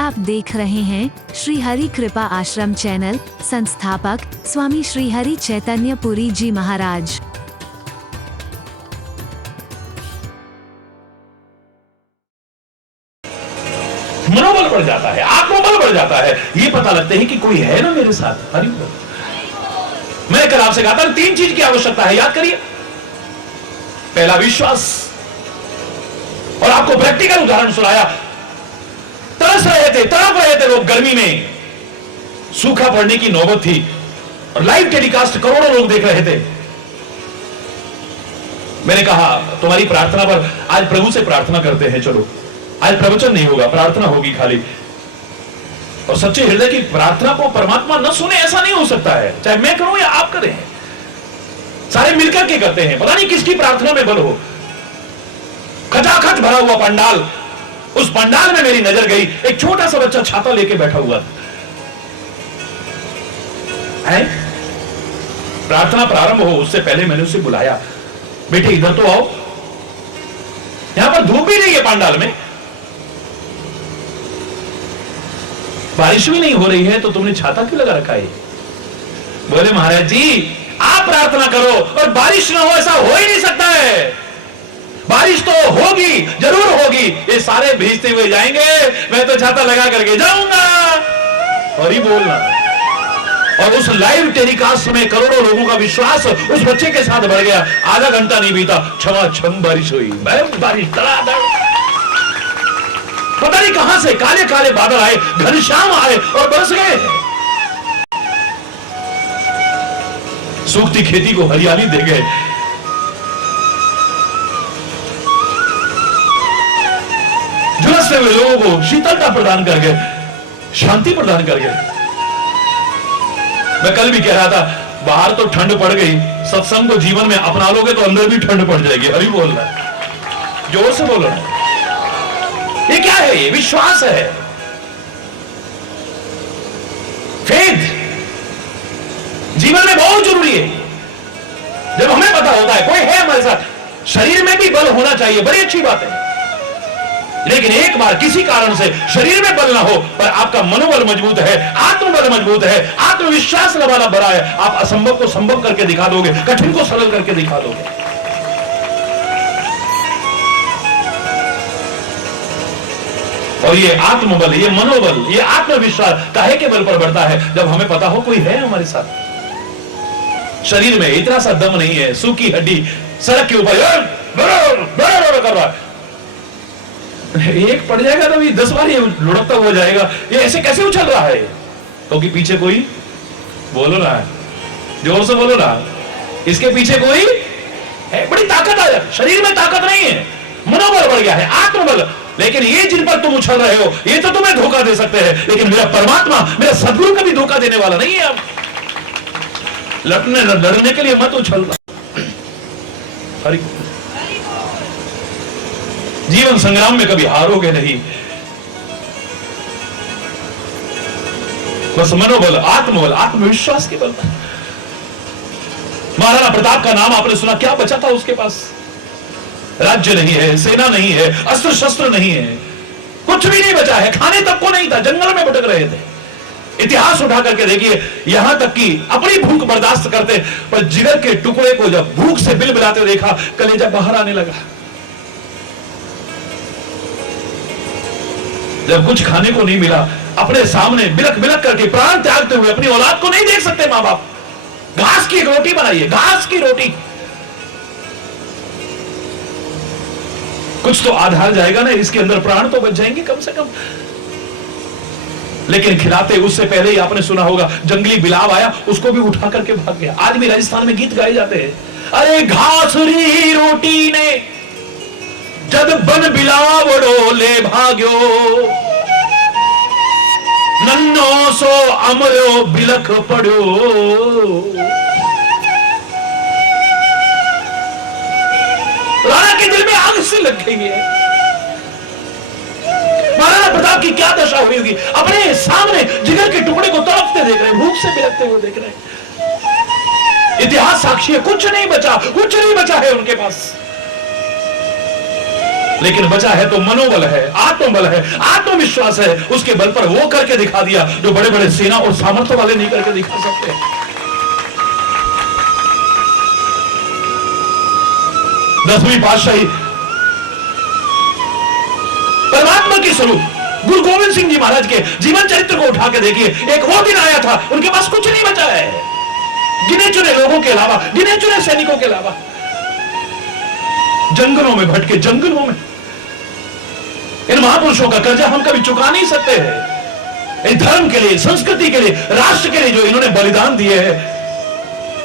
आप देख रहे हैं श्री हरि कृपा आश्रम चैनल। संस्थापक स्वामी श्री हरि चैतन्य पुरी जी महाराज। मनोबल बढ़ जाता है, आत्मबल बढ़ जाता है। ये पता लगता है कि कोई है ना मेरे साथ। हरि बोल। मैंने कल आपसे कहा था 3 चीज की आवश्यकता है, याद करिए। पहला विश्वास, और आपको प्रैक्टिकल उदाहरण सुनाया। तरस रहे थे, तड़प रहे थे लोग गर्मी में, सूखा पड़ने की नौबत थी और लाइव टेलीकास्ट करोड़ों लोग देख रहे थे। मैंने कहा तुम्हारी प्रार्थना पर आज प्रभु से प्रार्थना करते हैं। चलो आज प्रवचन नहीं होगा, प्रार्थना होगी खाली। और सच्चे हृदय की प्रार्थना को परमात्मा न सुने ऐसा नहीं हो सकता है, चाहे मैं करूं या आप करें। सारे मिलकर के करते हैं, पता नहीं किसकी प्रार्थना में बल हो। खचाखच भरा हुआ पंडाल, उस पंडाल में मेरी नजर गई, एक छोटा सा बच्चा छाता लेके बैठा हुआ है। प्रार्थना प्रारंभ हो उससे पहले मैंने उसे बुलाया, बेटे इधर तो आओ, यहां पर धूप भी नहीं है पंडाल में, बारिश भी नहीं हो रही है, तो तुमने छाता क्यों लगा रखा है? बोले महाराज जी आप प्रार्थना करो और बारिश ना हो, ऐसा हो ही नहीं सकता है। बारिश तो होगी, जरूर होगी, ये सारे भीजते हुए जाएंगे, मैं तो छाता लगा करके जाऊंगा। और ही बोलना। और उस लाइव टेलीकास्ट में करोड़ों लोगों का विश्वास उस बच्चे के साथ बढ़ गया। आधा घंटा नहीं बीता, छमाछम बारिश हुई, बारिश धड़ाधड़। पता नहीं कहां से काले काले बादल आए, घनश्याम आए और बरस गए। सूखती खेती को हरियाली दे गए। झुलसते हुए लोगों को शीतलता प्रदान कर गए, शांति प्रदान कर गए। मैं कल भी कह रहा था, बाहर तो ठंड पड़ गई, सत्संग को जीवन में अपना लोगे तो अंदर भी ठंड पड़ जाएगी। हरि बोल रहा है, जोर से बोलो ना। ये क्या है? ये विश्वास है, फेथ जीवन में बहुत जरूरी है। जब हमें पता होता है कोई है हमारे साथ, शरीर में भी बल होना चाहिए, बड़ी अच्छी बात है। लेकिन एक बार किसी कारण से शरीर में बल ना हो, पर आपका मनोबल मजबूत है, आत्मबल मजबूत है, आत्मविश्वास वाला बड़ा है, आप असंभव को संभव करके दिखा दोगे, कठिन को सरल करके दिखा दोगे। और ये आत्मबल, ये मनोबल, ये आत्मविश्वास काहे के बल पर बढ़ता है? जब हमें पता हो कोई है हमारे साथ। शरीर में इतना सा दम नहीं है, सूखी हड्डी सड़क के ऊपर कर रहा है, एक पड़ जाएगा तो भी 10 बार ये लुढ़कता हो जाएगा। ये ऐसे कैसे उछल रहा है? क्योंकि पीछे कोई, बोलो ना, जोर से बोलो ना, इसके पीछे कोई है। बड़ी ताकत आ जाए, शरीर में ताकत नहीं है, मनोबल बढ़ गया है, आत्मबल। लेकिन ये जिन पर तुम उछल रहे हो, ये तो तुम्हें धोखा दे सकते हैं, लेकिन मेरा परमात्मा, मेरा सदगुरु कभी धोखा देने वाला नहीं है। अब लड़ने के लिए मत उछलना। हरि जीवन संग्राम में कभी हारोगे नहीं। बस मनोबल, आत्मबल, आत्मविश्वास के बल। महाराणा प्रताप का नाम आपने सुना, क्या बचा था उसके पास? राज्य नहीं है, सेना नहीं है, अस्त्र शस्त्र नहीं है, कुछ भी नहीं बचा है, खाने तक को नहीं था, जंगल में भटक रहे थे। इतिहास उठा करके देखिए, यहां तक कि अपनी भूख बर्दाश्त करते, पर जिगर के टुकड़े को जब भूख से बिलबिलाते देखा, कलेजा बाहर आने लगा। जब कुछ खाने को नहीं मिला, अपने सामने बिलख बिलख करके प्राण त्यागते हुए अपनी औलाद को नहीं देख सकते मां बाप। घास की रोटी बनाइए, घास की रोटी, कुछ तो आधार जाएगा ना, इसके अंदर प्राण तो बच जाएंगे कम से कम। लेकिन खिलाते उससे पहले ही आपने सुना होगा, जंगली बिलाव आया, उसको भी उठा करके भाग गया। आज भी राजस्थान में गीत गाए जाते हैं, अरे घासरी रोटी ने जद बन बिलावड़ो ले भाग्यो, नन्नो सो अमरो बिलख पड़ो। राणा के दिल में आग से लग गई है। महाराणा प्रताप की क्या दशा हुई होगी? अपने सामने जिगर के टुकड़े को तड़पते देख रहे, भूख से बिलखते हुए देख रहे। इतिहास साक्षी है, कुछ नहीं बचा, कुछ नहीं बचा है उनके पास। लेकिन बचा है तो मनोबल है, आत्मबल है, आत्मविश्वास है। उसके बल पर वो करके दिखा दिया जो बड़े बड़े सेना और सामर्थ्य वाले नहीं करके दिखा सकते। दसवीं पातशाही परमात्मा के स्वरूप गुरु गोविंद सिंह जी महाराज के जीवन चरित्र को उठा के देखिए। एक वो दिन आया था उनके पास कुछ नहीं बचा है, गिने चुने लोगों के अलावा, गिने चुने सैनिकों के अलावा। जंगलों में भटके, जंगलों में। इन महापुरुषों का कर्जा हम कभी चुका नहीं सकते हैं। इस धर्म के लिए, संस्कृति के लिए, राष्ट्र के लिए जो इन्होंने बलिदान दिए हैं,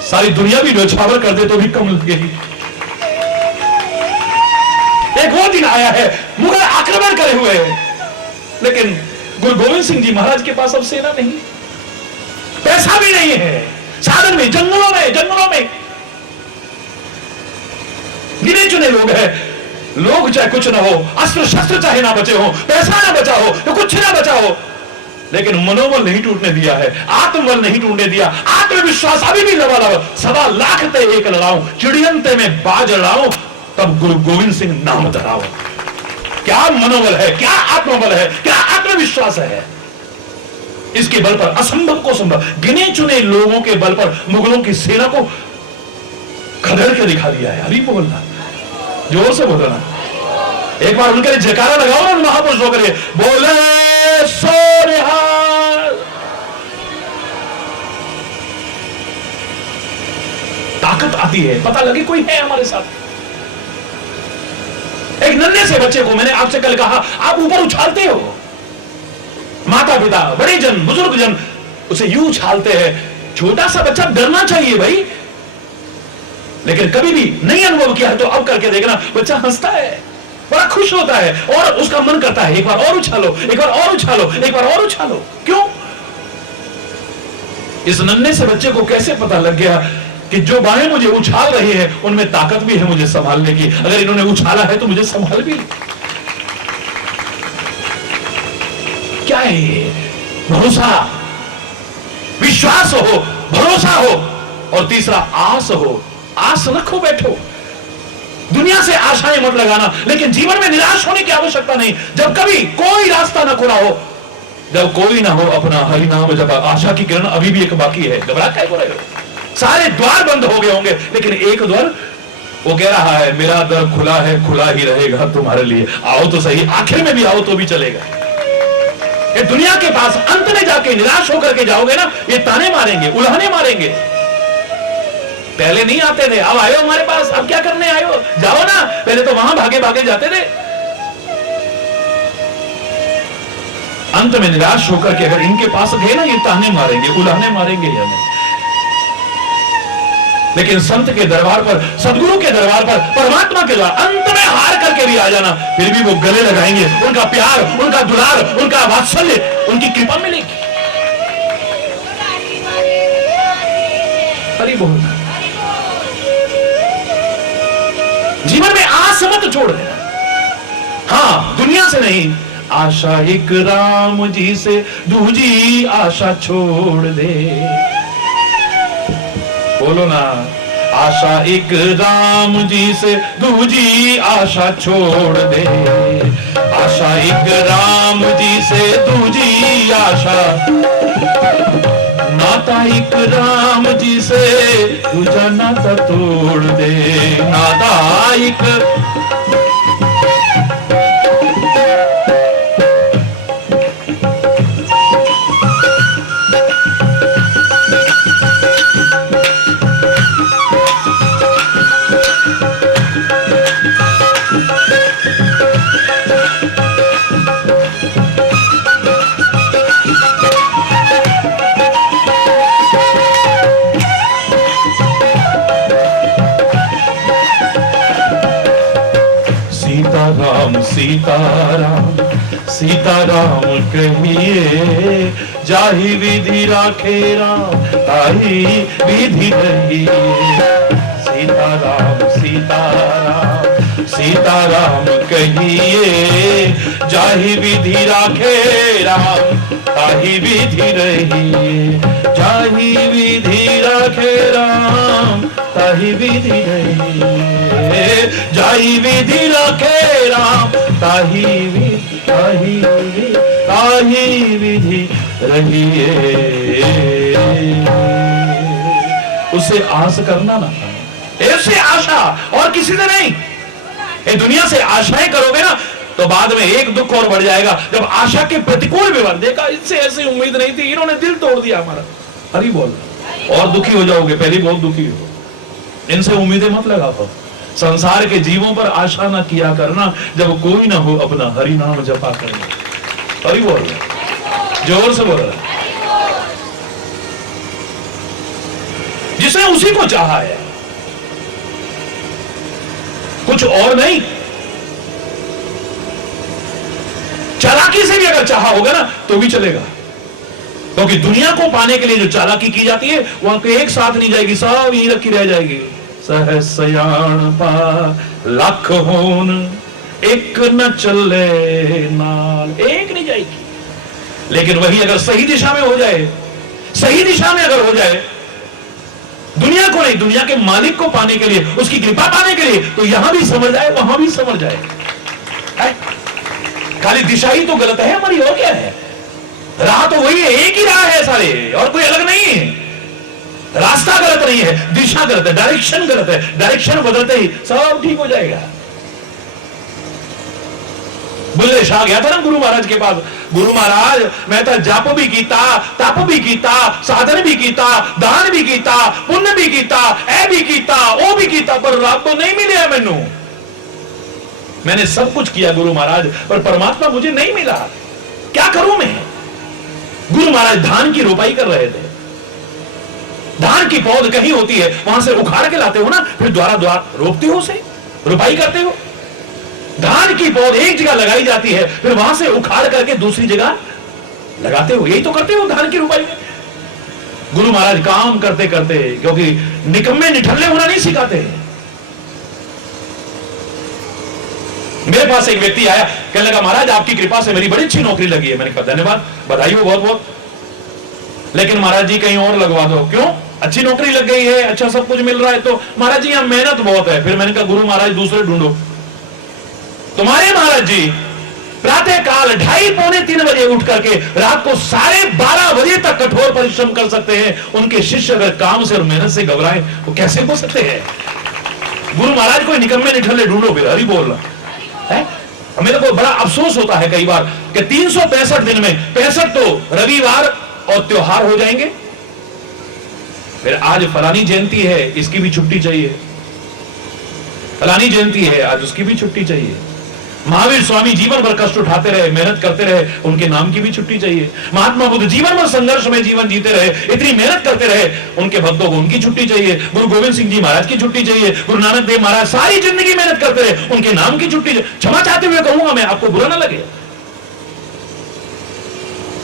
सारी दुनिया भी न्यौछावर कर दे तो भी कम लगेगी। एक वो दिन आया है, मुगल आक्रमण करे हुए हैं, लेकिन गुरु गोविंद सिंह जी महाराज के पास अब सेना नहीं, पैसा भी नहीं है, साधन में, जंगलों में, जंगलों में गिने चुने लोग हैं। लोग चाहे कुछ ना हो, अस्त्र शस्त्र चाहे ना बचे हो, पैसा ना बचा हो, तो कुछ ना बचा हो, लेकिन मनोबल नहीं टूटने दिया है, आत्मबल नहीं टूटने दिया, आत्मविश्वास अभी भी लबालब। 1.25 लाख ते एक लड़ाऊं, चिड़ियंते में बाज लड़ाऊं, तब गुरु गोविंद सिंह नाम धराओ। क्या मनोबल है, क्या आत्मबल है, क्या आत्मविश्वास है। इसके बल पर असंभव को संभव, गिने चुने लोगों के बल पर मुगलों की सेना को खदेड़ के दिखा दिया है। अभी बोलना, जोर से बोलो ना, एक बार उनके लिए जयकारा लगाओ ना महापुरुषों के लिए, बोले सो निहाल। ताकत आती है, पता लगे कोई है हमारे साथ। एक नन्हे से बच्चे को मैंने आपसे कल कहा, आप ऊपर उछालते हो, माता पिता, बड़े जन, बुजुर्ग जन उसे यूं उछालते हैं। छोटा सा बच्चा डरना चाहिए भाई, लेकिन कभी भी नहीं अनुभव किया है तो अब करके देखना, बच्चा हंसता है, बड़ा खुश होता है, और उसका मन करता है एक बार और उछालो, एक बार और उछालो, एक बार और उछालो। क्यों? इस नन्हे से बच्चे को कैसे पता लग गया कि जो बाहें मुझे उछाल रही है उनमें ताकत भी है मुझे संभालने की, अगर इन्होंने उछाला है तो मुझे संभाल भी। क्या है ये? भरोसा, विश्वास हो, भरोसा हो, और तीसरा आस हो। आस रखो, बैठो, दुनिया से आशाएं मत लगाना, लेकिन जीवन में निराश होने की आवश्यकता नहीं। जब कभी कोई रास्ता ना खुला हो, जब कोई ना हो अपना हरि नाम जब आशा की किरण अभी भी एक बाकी है, घबरा क्या हो रहे हो? सारे द्वार बंद हो गए होंगे, लेकिन एक द्वार वो कह रहा है, मेरा द्वार खुला है, खुला ही रहेगा तुम्हारे लिए, आओ तो सही, आखिर में भी आओ तो भी चलेगा। ये दुनिया के पास अंत में जाके निराश होकर के जाओगे ना, ये ताने मारेंगे, उल्हाने मारेंगे। पहले नहीं आते थे, अब आयो हमारे पास, अब क्या करने आयो, जाओ ना, पहले तो वहां भागे भागे जाते थे। अंत में निराश होकर के अगर इनके पास गए ना, ये ताने मारेंगे, उल्हाने मारेंगे हमें। लेकिन संत के दरबार पर, सदगुरु के दरबार पर, परमात्मा के द्वार अंत में हार करके भी आ जाना, फिर भी वो गले लगाएंगे, उनका प्यार, उनका दुलार, उनका वात्सल्य, उनकी कृपा मिलेगी। हरि बोल। जीवन में आस मत छोड़ देना। हाँ, दुनिया से नहीं, आशा एक राम जी से, दूजी आशा छोड़ दे। बोलो ना, आशा एक राम जी से, दूजी आशा छोड़ दे। आशा एक राम जी से, दूजी आशा, नाता एक राम जी से, दूजा नाता तोड़ दे। नाता एक सीताराम, सीताराम कहिए, जाहि विधि राखे राम, ताहि विधि रहिए। सीताराम, सीताराम, सीताराम कहिए, जाहि विधि राखे राम ताहि विधि रहिए, जाहि विधि राखे राम ताहि विधि रहिए, जाहि विधि राखे राम ताहि विधि रहिए। उससे आस करना ना, ऐसे आशा और किसी से नहीं। ये दुनिया से आशाएं करोगे ना तो बाद में एक दुख और बढ़ जाएगा, जब आशा के प्रतिकूल विवरण देखा, इनसे ऐसी उम्मीद नहीं थी, इन्होंने दिल तोड़ दिया हमारा, हरी बोल, और दुखी हो जाओगे, पहले बहुत दुखी हो। इनसे उम्मीदें मत लगाओ। संसार के जीवों पर आशा ना किया करना, जब कोई ना हो अपना हरि नाम जपा करना। हरी बोल, जोर से बोल। जिसने उसी को चाहा है, कुछ और नहीं। चालाकी से भी अगर चाहा होगा ना तो भी चलेगा, क्योंकि दुनिया को पाने के लिए जो चालाकी की जाती है वहां पे एक साथ नहीं जाएगी, सब यहीं रखी रह जाएगी। सहस्याण पा लाख होन, एक न चले नाल, एक नहीं जाएगी। लेकिन वही अगर सही दिशा में हो जाए, सही दिशा में अगर हो जाए, दुनिया को नहीं, दुनिया के मालिक को पाने के लिए, उसकी कृपा पाने के लिए, तो यहां भी समझ जाए, वहां भी समझ जाए। खाली दिशा ही तो गलत है हमारी, और क्या है? राह तो वही है, एक ही राह है सारे, और कोई अलग नहीं है। रास्ता गलत नहीं है, दिशा गलत है, डायरेक्शन गलत है। डायरेक्शन बदलते ही सब ठीक हो जाएगा। बुल्ले शाह गया था ना गुरु महाराज के पास, गुरु महाराज मैं तो जप भी कीता, तप भी कीता, साधन भी कीता, दान भी कीता, पुण्य भी कीता, ऐ भी कीता, ओ भी कीता, पर रब तो नहीं मिले मैनू। मैंने सब कुछ किया गुरु महाराज, पर परमात्मा मुझे नहीं मिला, क्या करूं मैं? गुरु महाराज धान की रोपाई कर रहे थे। धान की पौध कहीं होती है, वहां से उखाड़ के लाते हो ना, फिर द्वारा द्वार रोपते हो, उसे रोपाई करते हो। धान की पौध एक जगह लगाई जाती है, फिर वहां से उखाड़ करके दूसरी जगह लगाते हो, यही तो करते हो धान की रोपाई में। गुरु महाराज काम करते करते, क्योंकि निकम्मे निठल्ले होना नहीं सिखाते। मेरे पास एक व्यक्ति आया, कहने लगा महाराज आपकी कृपा से मेरी बड़ी अच्छी नौकरी लगी है। मैंने कहा धन्यवाद, बधाई हो बहुत बहुत, लेकिन महाराज जी कहीं और लगवा दो। क्यों? अच्छी नौकरी लग गई है, अच्छा सब कुछ मिल रहा है, तो महाराज जी यहां मेहनत बहुत है। फिर मैंने कहा गुरु महाराज दूसरे ढूंढो। तुम्हारे महाराज जी प्रातः काल 2:30-3 बजे उठ करके रात को 12:30 बजे तक कठोर परिश्रम कर सकते हैं। उनके शिष्य अगर काम से और मेहनत से घबराए वो कैसे हो सकते हैं? गुरु महाराज कोई निकम्मे निठल्ले ढूंढो, फिर हरी बोलना है। मेरे को बड़ा अफसोस होता है कई बार कि 365 दिन में 65 तो रविवार और त्योहार हो जाएंगे, फिर आज फलानी जयंती है, इसकी भी छुट्टी चाहिए, फलानी जयंती है आज उसकी भी छुट्टी चाहिए। महावीर स्वामी जीवन भर कष्ट उठाते रहे, मेहनत करते रहे, उनके नाम की भी छुट्टी चाहिए। महात्मा बुद्ध जीवन भर संघर्ष में जीवन जीते रहे, इतनी मेहनत करते रहे, उनके भक्तों को उनकी छुट्टी चाहिए। गुरु गोविंद सिंह जी महाराज की छुट्टी चाहिए, गुरु नानक देव महाराज सारी जिंदगी मेहनत करते रहे, उनके नाम की छुट्टी। क्षमा चाहते हुए कहूंगा मैं, आपको बुरा ना लगे,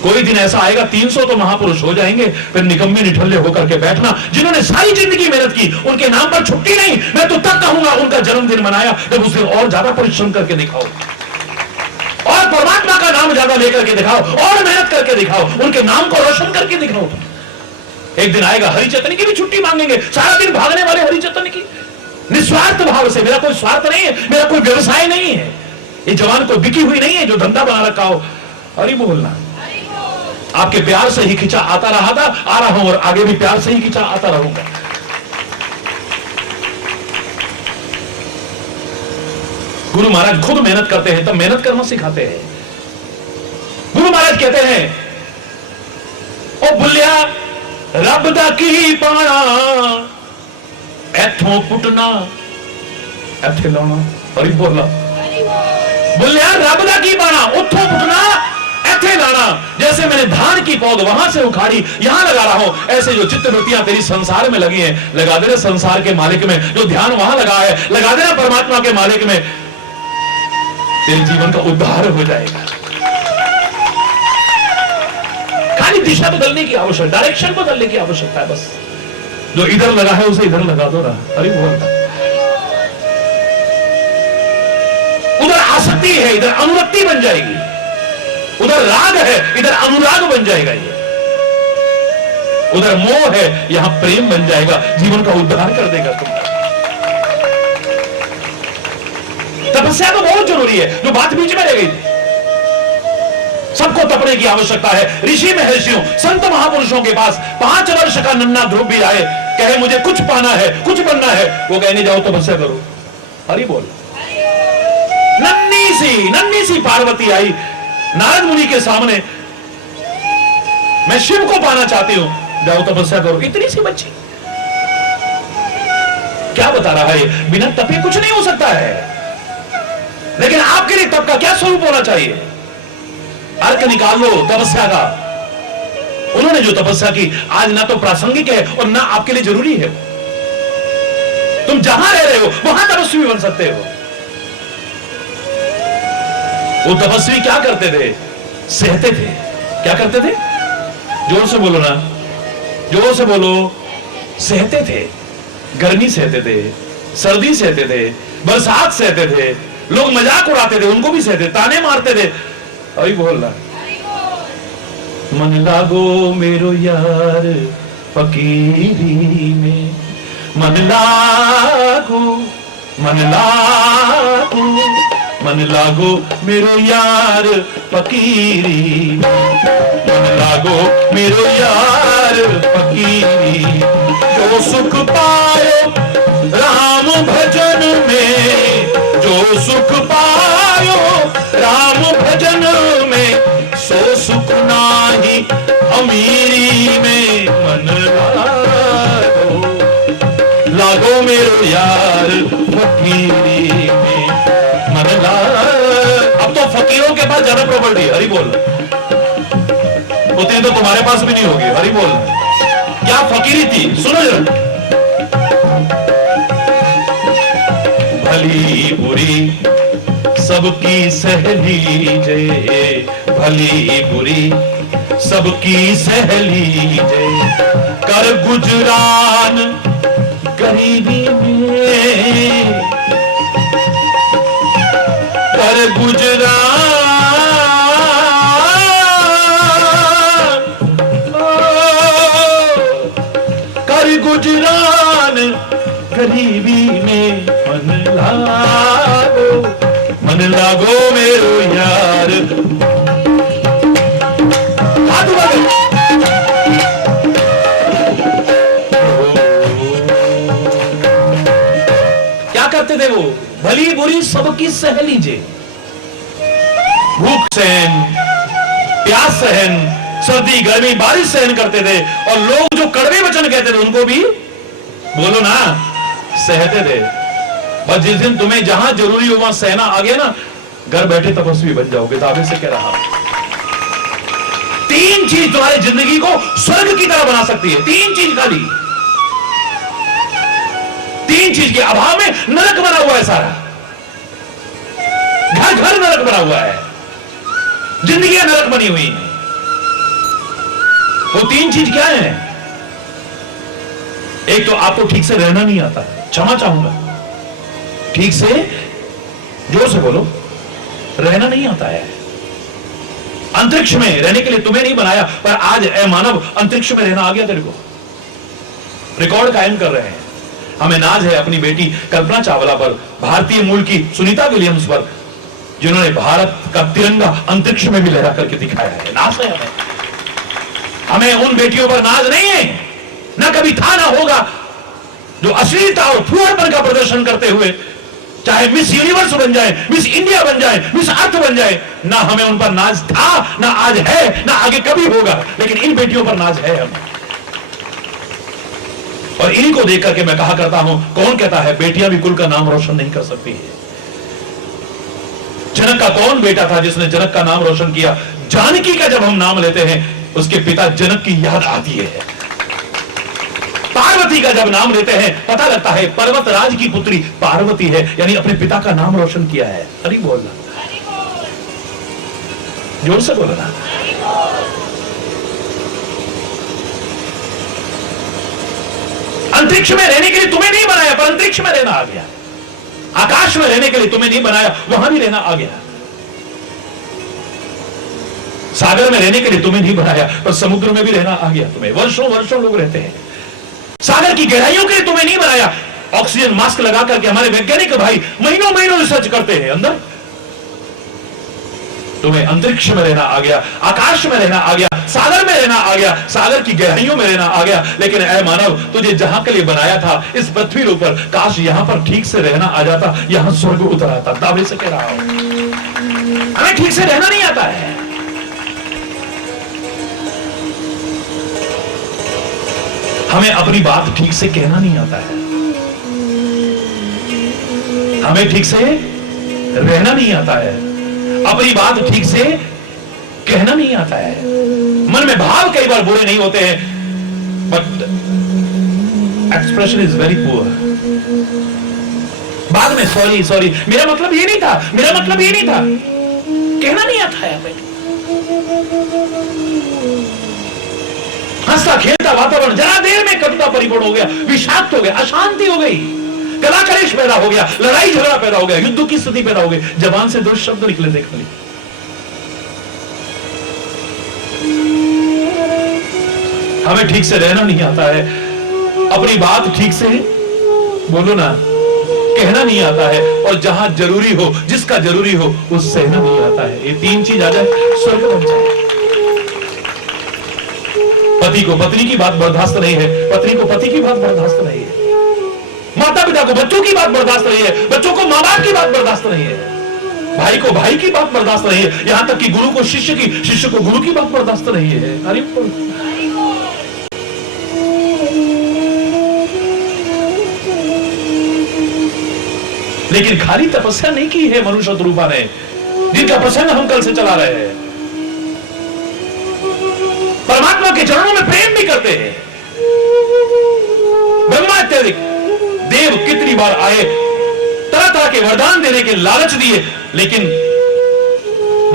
कोई दिन ऐसा आएगा 300 तो महापुरुष हो जाएंगे, फिर निकम्मे निठल्ले होकर के बैठना जिन्होंने सारी जिंदगी मेहनत की, उनके नाम पर छुट्टी नहीं। मैं तो तब कहूंगा उनका जन्मदिन मनाया जब उस दिन और ज्यादा परिश्रम करके दिखाओ, और परमात्मा का नाम ज्यादा लेकर के दिखाओ, और मेहनत करके दिखाओ, उनके नाम को रोशन करके दिखाओ। एक दिन आएगा हरिचेतन की भी छुट्टी मांगेंगे, सारा दिन भागने वाले हरिचेतन की निस्वार्थ भाव से, मेरा कोई स्वार्थ नहीं है, मेरा कोई व्यवसाय नहीं है, ये जवान कोई बिकी हुई नहीं है जो धंधा बना रखा हो। हरि बोलना, आपके प्यार से ही खिंचा आता रहा था, आ रहा हूं, और आगे भी प्यार से ही खिंचा आता रहूंगा। गुरु महाराज खुद मेहनत करते हैं, तब मेहनत करना सिखाते हैं। गुरु महाराज कहते हैं, ओ बुलिया रब दा की पाना, एथों पुटना एथे लाना। हरि बोला, बुलिया रब दा की पाना, उथों पुटना ऐथे लाना। जैसे मैंने धान की पौध वहां से उखाड़ी यहां लगा रहा हूं, ऐसे जो चित्तवृत्तियां तेरी संसार में लगी हैं, लगा देना संसार के मालिक में। जो ध्यान वहां लगा है, लगा देना परमात्मा के मालिक में, तेरे जीवन का उद्धार हो जाएगा। खाली दिशा बदलने की आवश्यकता, डायरेक्शन बदलने की आवश्यकता है बस। जो इधर लगा है उसे इधर लगा दो ना। अरे बोलता आसक्ति है, इधर अनुरक्ति बन जाएगी। उधर राग है, इधर अनुराग बन जाएगा। ये उधर मोह है, यहां प्रेम बन जाएगा। जीवन का उद्धार कर देगा तुम। तपस्या तो बहुत जरूरी है, जो बात बीच में रह गई थी। सबको तपने की आवश्यकता है। ऋषि महर्षियों, संत महापुरुषों के पास 5 वर्ष का नन्हा ध्रुव भी आए, कहे मुझे कुछ पाना है, कुछ बनना है, वो कहने जाओ तपस्या करो। हरि बोल। नन्ही सी पार्वती आई नारद मुनि के सामने, मैं शिव को पाना चाहती हूं, जाओ तपस्या करो। इतनी सी बच्ची क्या बता रहा है? बिना तपे कुछ नहीं हो सकता है। लेकिन आपके लिए तप का क्या स्वरूप होना चाहिए? अर्क निकाल लो तपस्या का। उन्होंने जो तपस्या की आज ना तो प्रासंगिक है और ना आपके लिए जरूरी है। तुम जहां रह रहे हो वहां तपस्वी बन सकते हो। वो तपस्वी क्या करते थे? सहते थे। क्या करते थे? जोर से बोलो ना, जोर से बोलो। सहते थे। गर्मी सहते थे, सर्दी सहते थे, बरसात सहते थे, लोग मजाक उड़ाते थे उनको भी सहते, ताने मारते थे। अभी बोल रहा, मन लागो मेरो यार फकीरी में, मन लागो, मन लागो, मन लागो मेरो यार फकीरी में, मन लागो मेरो यार फकीरी। जो सुख पायो राम भजन में, जो सुख पायो राम भजन में, सो सुख नाही अमीरी में। मन लागो, लागो मेरो यार फकीरी में, मन लागो। अब तो फकीरों के पास ज्यादा प्रॉपर्टी है। हरि बोल। उतनी तो तुम्हारे पास भी नहीं होगी। हरि बोल। क्या फकीरी थी सुनो जरा। भली बुरी सबकी सहेली जय, भली बुरी सबकी सहेली जय, कर गुजरान गरीबी में, कर गुजरान, कर गुजरान गरीबी में। मन लागो, मन लागो मेरो यार। क्या करते थे वो? भली बुरी सबकी सहेली जे, भूख सहन, प्यास सहन, सर्दी गर्मी बारिश सहन करते थे। और लोग जो कड़वे वचन कहते थे उनको भी बोलो ना सहते थे। बस जिस दिन तुम्हें जहां जरूरी हो वहां सहना आ गया ना, घर बैठे तपस्वी बन जाओगे। किताबें से कह रहा। 3 चीज तुम्हारी जिंदगी को स्वर्ग की तरह बना सकती है। 3 चीज खाली। 3 चीज के अभाव में नरक बना हुआ है सारा। घर घर नरक बना हुआ है, जिंदगियां नरक बनी हुई हैं। वो 3 चीज क्या है? एक तो आपको ठीक से रहना नहीं आता, क्षमा चाहूंगा, ठीक से जोर से बोलो, रहना नहीं आता है। अंतरिक्ष में रहने के लिए तुम्हें नहीं बनाया, पर आज ए मानव अंतरिक्ष में रहना आ गया तेरे को। रिकॉर्ड कायम कर रहे हैं। हमें नाज है अपनी बेटी कल्पना चावला पर, भारतीय मूल की सुनीता विलियम्स पर, जिन्होंने भारत का तिरंगा अंतरिक्ष में भी लहरा करके दिखाया है। नाज है हमें। हमें उन बेटियों पर नाज नहीं है, ना कभी था ना होगा, जो अश्लीलता और फूहड़पन का प्रदर्शन करते हुए चाहे मिस यूनिवर्स बन जाए, मिस इंडिया बन जाए, मिस अर्थ बन जाए, ना हमें उन पर नाज था, ना आज है, ना आगे कभी होगा। लेकिन इन बेटियों पर नाज है हमें। और इन्हीं को देख करके मैं कहा करता हूं, कौन कहता है बेटियां भी कुल का नाम रोशन नहीं कर सकती है? जनक का कौन बेटा था जिसने जनक का नाम रोशन किया? जानकी का जब हम नाम लेते हैं उसके पिता जनक की याद आती है। पार्वती का जब नाम लेते हैं पता लगता है पर्वतराज की पुत्री पार्वती है, यानी अपने पिता का नाम रोशन किया है। हरि बोलना, जोर से बोलना। अंतरिक्ष में रहने के लिए तुम्हें नहीं बनाया, पर अंतरिक्ष में रहना आ गया। आकाश में रहने के लिए तुम्हें नहीं बनाया, वहां भी रहना आ गया। सागर में रहने के लिए तुम्हें नहीं बनाया, पर समुद्र में भी रहना आ गया तुम्हें। वर्षों वर्षों लोग रहते हैं। सागर की गहराइयों के लिए तुम्हें नहीं बनाया। ऑक्सीजन मास्क लगा करके हमारे वैज्ञानिक भाई महीनों महीनों रिसर्च करते हैं अंदर। तुम्हें अंतरिक्ष में रहना आ गया, आकाश में रहना आ गया, सागर में रहना आ गया, सागर की गहराइयों में रहना आ गया। लेकिन ऐ मानव, तुझे जहां के लिए बनाया था इस पृथ्वी पर, काश यहां पर ठीक से रहना आ जाता, यहां स्वर्ग उतर आता। दावे से कह रहा हूं, हमें ठीक से रहना नहीं आता है। हमें अपनी बात ठीक से कहना नहीं आता है, हमें ठीक से रहना नहीं आता है, अपनी बात ठीक से कहना नहीं आता है। मन में भाव कई बार बुरे नहीं होते हैं, but expression is very poor. बाद में सॉरी सॉरी, मेरा मतलब ये नहीं था, मेरा मतलब ये नहीं था, कहना नहीं आता है हमें। हंसता खेलता वातावरण जरा देर में कटुता परिपूर्ण हो गया, विषाक्त हो गया, अशांति हो गई, गला कलेश पैदा हो गया, लड़ाई झगड़ा पैदा हो गया, युद्ध की स्थिति पैदा हो गई। जबान से 2 शब्द निकले थे खाली। हमें ठीक से रहना नहीं आता है, अपनी बात ठीक से बोलो ना, कहना नहीं आता है, और जहां जरूरी हो, जिसका जरूरी हो, वो सहना नहीं आता है। ये 3 चीज आ जाए, स्वर्ग बन जाए। पति को पत्नी की बात बर्दाश्त नहीं है, पत्नी को पति की बात बर्दाश्त नहीं है, माता पिता को बच्चों की बात बर्दाश्त नहीं है, बच्चों को मां बाप की बात बर्दाश्त नहीं है, भाई को भाई की बात बर्दाश्त नहीं है, यहां तक कि गुरु को शिष्य की, शिष्य को गुरु की बात बर्दाश्त नहीं है। अरे लेकिन खाली तपस्या नहीं की है मनुष्य रूपा ने, जिनका प्रसंग हम कल से चला रहे हैं। परमात्मा के चरणों में प्रेम भी करते हैं। ब्रह्मा इत्यादि देव कितनी बार आए, तरह तरह के वरदान देने के लालच दिए, लेकिन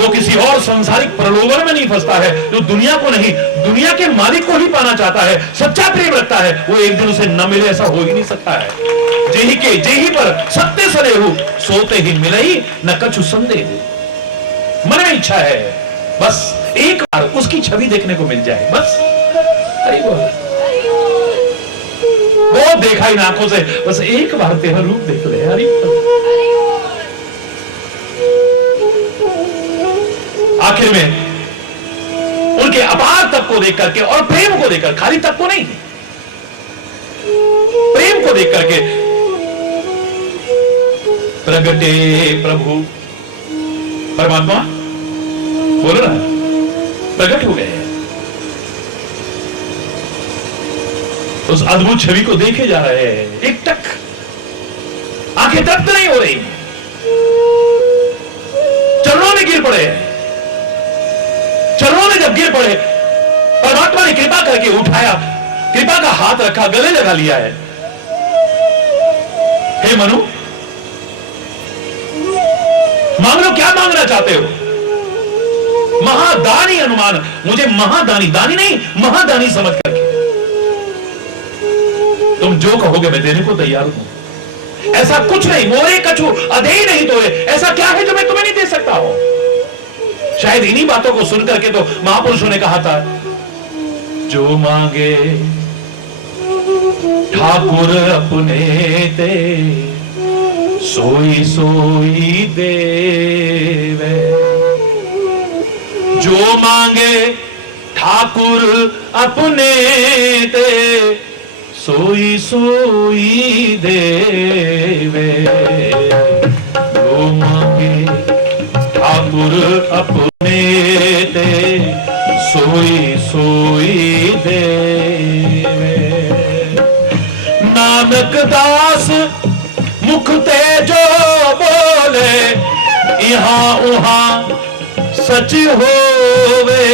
जो किसी और सांसारिक प्रलोभन में नहीं फंसता है, जो दुनिया को नहीं, दुनिया के मालिक को ही पाना चाहता है, सच्चा प्रेम रखता है, वो एक दिन उसे न मिले ऐसा हो ही नहीं सकता है। जेही के जेही पर सत्य सरेहु, सोते ही मिले ही न कछु संदेह। मन में इच्छा है बस एक बार उसकी छवि देखने को मिल जाए, बस वो देखा ही आंखों से, बस एक बार तेरा रूप देख ले। हरि आखिर में उनके अपार तप को देख करके और प्रेम को देखकर, खाली तप को नहीं, प्रेम को देख करके, प्रगटे प्रभु परमात्मा बोलो ना, प्रकट हो गए। उस अद्भुत छवि को देखे जा रहे हैं, एक टक आंखें तृप्त नहीं हो रही, चरणों में गिर पड़े। चरणों में जब गिर पड़े, परमात्मा ने कृपा करके उठाया, कृपा का हाथ रखा, गले लगा लिया है। हे मनु, मांग लो, क्या मांगना चाहते हो? महादानी अनुमान, मुझे महादानी, दानी नहीं महादानी समझ करके तुम जो कहोगे मैं देने को तैयार हूं। ऐसा कुछ नहीं, मोरे कछु अधेय नहीं तोरे, ऐसा क्या है जो मैं तुम्हें नहीं दे सकता हूं? शायद इन्हीं बातों को सुन करके तो महापुरुषों ने कहा था, जो मांगे ठाकुर अपने ते, सोई सोई देवे। जो मांगे ठाकुर अपने ते, सोई सोई देवे। जो मांगे ठाकुर अपने ते, सोई सोई देवे। नानक दास मुख ते जो बोले, यहां उहां सच होवे,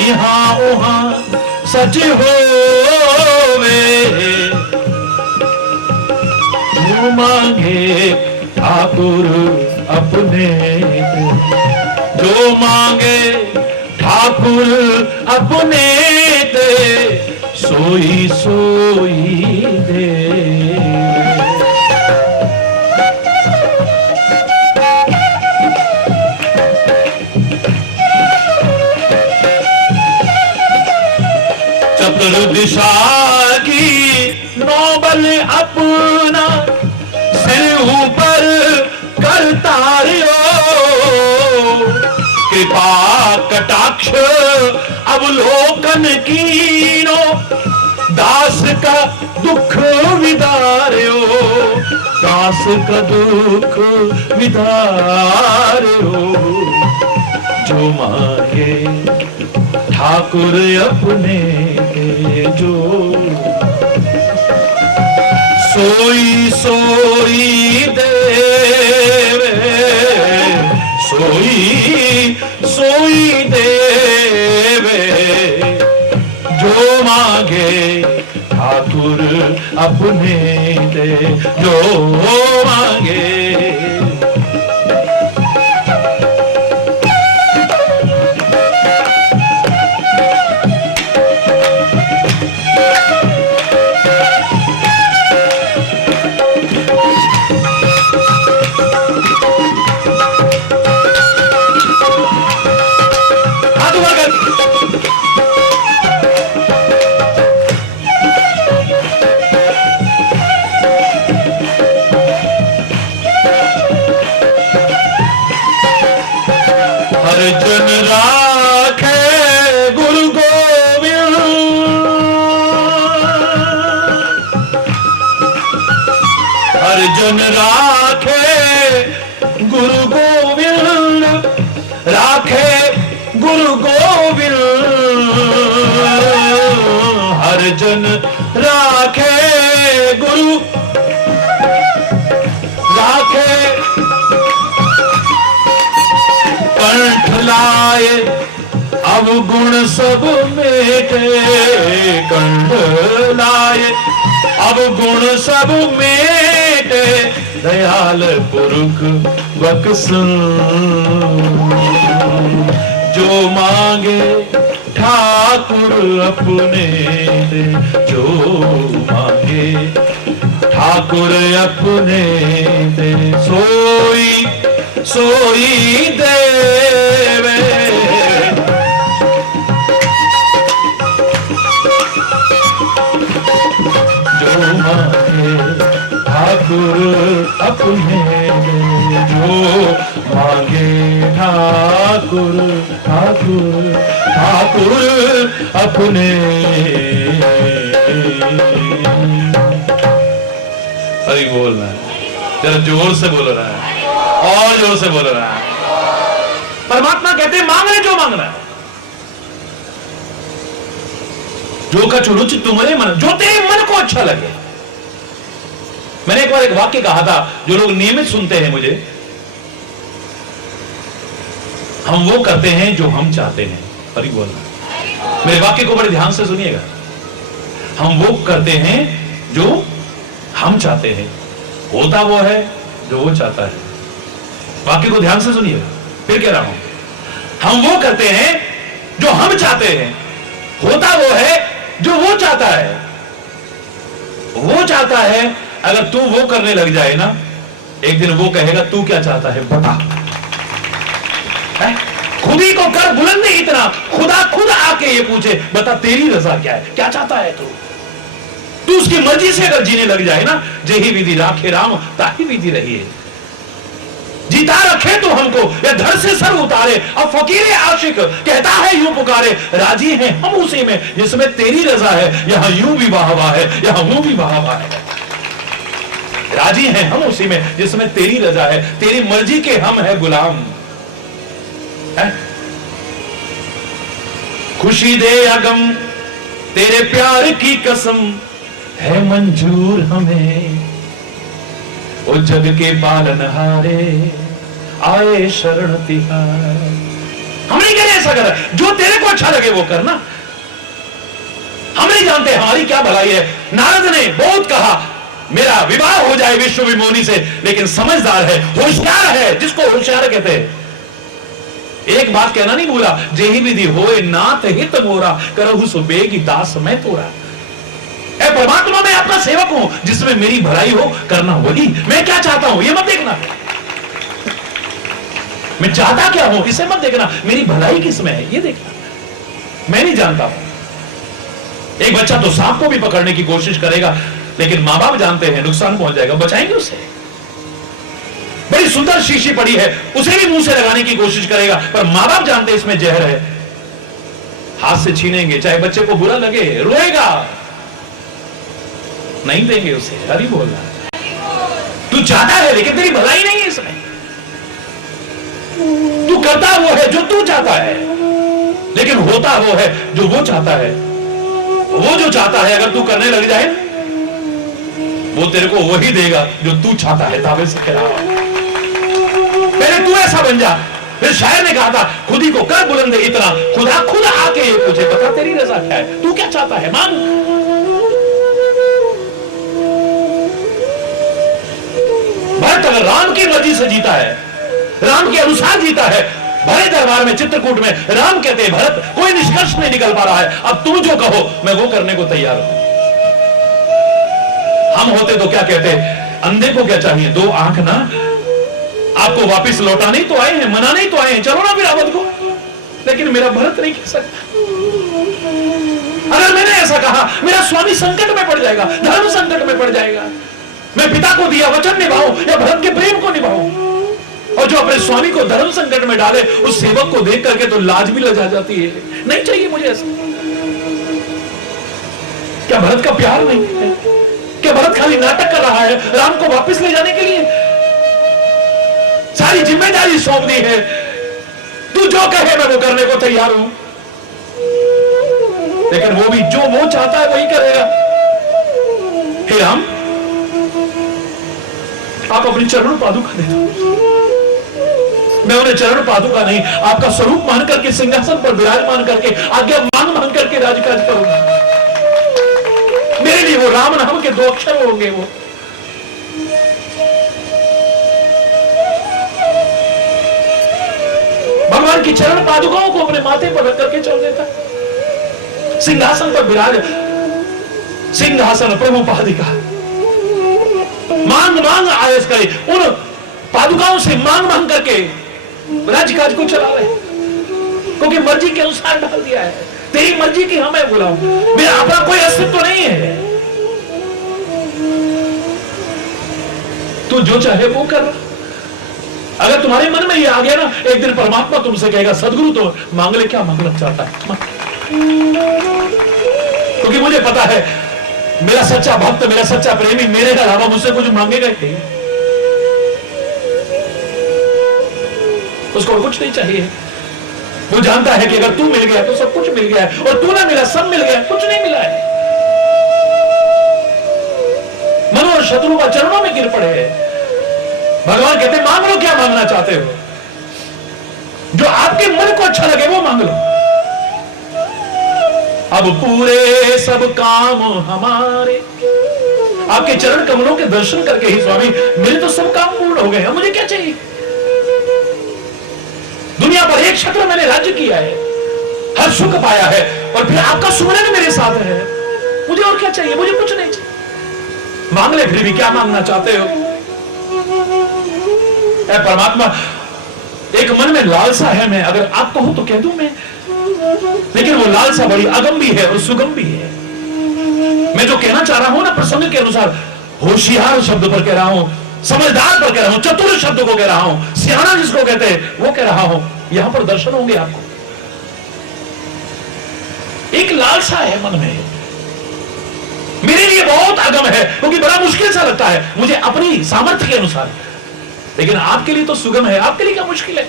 यहां उहां सच होवे। जो मांगे ठाकुर अपने, जो मांगे ठाकुर अपने ते, सोई सोई दे। चतुर्दिशा की नोबल अपना सिर ऊपर करता रियो, कृपा कटाक्ष अवलोकन कीनो, दास का दुख विदार्यो, दास का दुख विदार्यो। जो मांगे ठाकुर अपने जो, सोई सोई देवे, सोई सोई देवे। जो मांगे ठाकुर अपने दे, जो मांगे। जन राखे गुरु गोविंद, हर जन राखे गुरु गोविंद, राखे गुरु गोविंद। हर जन राखे गुरु, राखे कंठ लाए अवगुण सब मेटे, कंठ लाए अवगुण सब मेटे, दयाल पुरख बख्शन। जो मांगे ठाकुर अपने दे, जो मांगे ठाकुर अपने दे, सोई सोई देवे। जो मांगे ठाकुर अपने दे, जो मांगे ठाकुर, ठाकुर ठाकुर अपने। हरि बोल रहा है, जरा जोर से बोल रहा है, और जोर से बोल रहा है। परमात्मा कहते हैं मांग रहे जो मांग रहा है, जो कछु रुचि तुम्हारे मन, जो तेरे मन को अच्छा लगे। मैंने एक बार एक वाक्य कहा था, जो लोग नियमित सुनते हैं मुझे, हम वो करते हैं जो हम चाहते हैं। हरि बोल रहा है, मेरे वाक्य को बड़े ध्यान से सुनिएगा। हम वो करते हैं जो हम चाहते हैं, होता वो है जो वो चाहता है। वाक्य को ध्यान से सुनिए, फिर कह रहा हूं, हम वो करते हैं जो हम चाहते हैं, होता वो है जो वो चाहता है। वो चाहता है, अगर तू वो करने लग जाए ना, एक दिन वो कहेगा तू क्या चाहता है बता। खुद ही को कर बुलंदी इतना, खुदा खुद आके ये पूछे बता तेरी रजा क्या है, क्या चाहता है तू उसकी मर्जी से अगर जीने लग जाए ना, जेही विधि राखे राम ताही विधि रही है। जीता रखे तो हमको या धड़ से सर उतारे। अब फकीर आशिक कहता है यूं पुकारे, राजी हैं हम उसी में जिसमें तेरी रजा है। यहां यूं भी वाहवा है, यहां यूं भी वाहवा है। राजी हैं हम उसी में जिसमें तेरी रजा है, तेरी मर्जी के हम है गुलाम है? खुशी दे या गम तेरे प्यार की कसम है मंजूर हमें। ओ जग के पालनहारे आए शरण तिहार। हम नहीं कह रहे ऐसा कर, जो तेरे को अच्छा लगे वो करना। हम नहीं जानते हमारी क्या भलाई है। नारद ने बहुत कहा मेरा विवाह हो जाए विश्व विमोनी से, लेकिन समझदार है, होशियार है, जिसको होशियार कहते हैं। एक बात कहना नहीं भूला, जेही विधि होए नाथ हित मोरा, करहु सो बेगी दास मैं तोरा। ऐ परमात्मा मैं आपका सेवक हूं, जिसमें मेरी भलाई हो करना वही। मैं क्या चाहता हूं ये मत देखना। मैं चाहता क्या हूं इसे मत देखना, मेरी भलाई किसमें है ये देखना। मैं नहीं जानता हूं। एक बच्चा तो सांप को भी पकड़ने की कोशिश करेगा, लेकिन मां बाप जानते हैं नुकसान पहुंच जाएगा, बचाएंगे उसे। बड़ी सुंदर शीशी पड़ी है, उसे भी मुंह से लगाने की कोशिश करेगा, पर मां बाप जानते हैं इसमें जहर है, हाथ से छीनेंगे, चाहे बच्चे को बुरा लगे, रोएगा, नहीं देंगे उसे। हरी बोलना, तू चाहता है लेकिन तेरी भलाई नहीं है इसमें। तू करता वो है जो तू चाहता है, लेकिन होता वो है जो वो चाहता है। वो जो चाहता है अगर तू करने लग जाए, वो तेरे को वही देगा जो तू चाहता है। दावे से कह रहा हूं, पहले तू ऐसा बन जा। फिर शायर ने कहा था, खुद ही को कर बुलंद इतना, खुदा खुद आके ये पूछे, बता तेरी रजा क्या है, तू क्या चाहता है, मांग। भरत अगर राम की मर्जी से जीता है, राम के अनुसार जीता है, भरे दरबार में चित्रकूट में राम कहते हैं, भरत कोई निष्कर्ष नहीं निकल पा रहा है, अब तुम जो कहो मैं वो करने को तैयार हूं। हम होते तो क्या कहते, अंधे को क्या चाहिए, दो आंख ना, आपको वापस लौटाने तो आए हैं, मनाने तो आए हैं, चलो ना फिर आवत को। लेकिन मेरा भरत नहीं कह सकता। अगर मैंने ऐसा कहा, मेरा स्वामी संकट में पड़ जाएगा, धर्म संकट में पड़ जाएगा। मैं पिता को दिया वचन निभाऊं या भरत के प्रेम को निभाऊं। और जो अपने स्वामी को धर्म संकट में डाले, उस सेवक को देख करके तो लाज भी लजा जाती है। नहीं चाहिए मुझे ऐसा। क्या भरत का प्यार नहीं है? क्या भरत खाली नाटक कर रहा है राम को वापस ले जाने के लिए? सारी जिम्मेदारी सौंप दी है, तू जो कहे मैं वो करने को तैयार हूं। लेकिन वो भी जो वो चाहता है वही करेगा। हे राम, आप अपनी चरण पादुका दे दो। मैं उन्हें चरण पादुका नहीं, आपका स्वरूप मान करके सिंहासन पर विराजमान करके आज्ञा मांग करके राजकाज करूंगा। मेरे लिए वो राम नाम के 2 अक्षर होंगे। वो भगवान की चरण पादुकाओं को अपने माथे पर रख करके चल देता। सिंहासन पर विराज, सिंहासन प्रभु पादिका, मांग मांग आयस करे, उन पादुकाओं से मांग मांग करके राजकाज को चला रहे, क्योंकि मर्जी के अनुसार डाल दिया है। तेरी मर्जी की हमें बुलाओ, मेरा अपना कोई अस्तित्व नहीं है। तू जो चाहे वो कर। अगर तुम्हारे मन में ये आ गया ना, एक दिन परमात्मा तुमसे कहेगा, सदगुरु तो मांग ले, क्या मांगना चाहता है। क्योंकि मुझे पता है मेरा सच्चा भक्त, मेरा सच्चा प्रेमी मेरे अलावा मुझसे कुछ मांगेगा ही नहीं। उसको कुछ नहीं चाहिए। वो जानता है कि अगर तू मिल गया तो सब कुछ मिल गया है, और तू ना मिला सब मिल गया, कुछ नहीं मिला है। मनु और शत्रु का चरणों में गिर पड़े हैं। भगवान कहते मांग लो, क्या मांगना चाहते हो, जो आपके मन को अच्छा लगे वो मांग लो। अब पूरे सब काम हमारे, आपके चरण कमलों के दर्शन करके ही स्वामी मेरे तो सब काम पूर्ण हो गए हैं, मुझे क्या चाहिए। दुनिया पर एक क्षेत्र मैंने राज्य किया है, हर सुख पाया है, और फिर आपका सुमरन मेरे साथ है, मुझे और क्या चाहिए, मुझे कुछ नहीं चाहिए। मांग ले, फिर भी क्या मांगना चाहते हो। ऐ परमात्मा, एक मन में लालसा है, मैं अगर आप कहो तो कह दूं मैं, लेकिन वो लालसा बड़ी अगम भी है और सुगम भी है। मैं जो कहना चाह रहा हूं ना, प्रसंग के अनुसार होशियार शब्द पर कह रहा हूं, समझदार पर कह रहा हूं, चतुर शब्द को कह रहा हूं, सियाना जिसको कहते हैं वो कह रहा हूं। यहां पर दर्शन होंगे आपको। एक लालसा है मन में, मेरे लिए बहुत अगम है, क्योंकि बड़ा मुश्किल सा लगता है मुझे अपनी सामर्थ्य के अनुसार, लेकिन आपके लिए तो सुगम है। आपके लिए क्या मुश्किल है?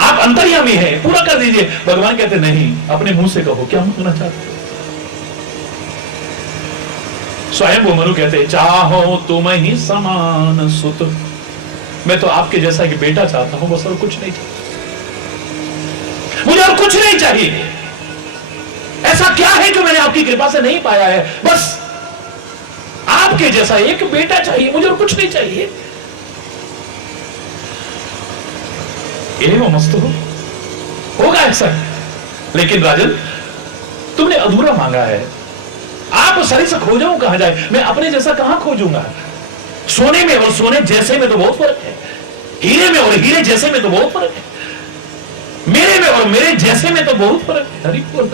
आप अंतर्यामी है, पूरा कर दीजिए। भगवान कहते नहीं, अपने मुंह से कहो क्या मांगना चाहते हो। स्वयं वो मनु कहते, चाहो तुम ही समान सुत, मैं तो आपके जैसा एक बेटा चाहता हूं, बस और कुछ नहीं चाहिए, मुझे और कुछ नहीं चाहिए। ऐसा क्या है जो मैंने आपकी कृपा से नहीं पाया है, बस आपके जैसा एक बेटा चाहिए, मुझे और कुछ नहीं चाहिए। एवं मस्त होगा ऐसा। लेकिन राजन, तुमने अधूरा मांगा है। आप सरी से खोजाऊं कहां जाए, मैं अपने जैसा कहां खोजूंगा। सोने में और सोने जैसे में तो बहुत फर्क है, हीरे में और हीरे जैसे में तो बहुत फर्क है, मेरे में और मेरे जैसे में तो बहुत फर्क है। हरि बोल।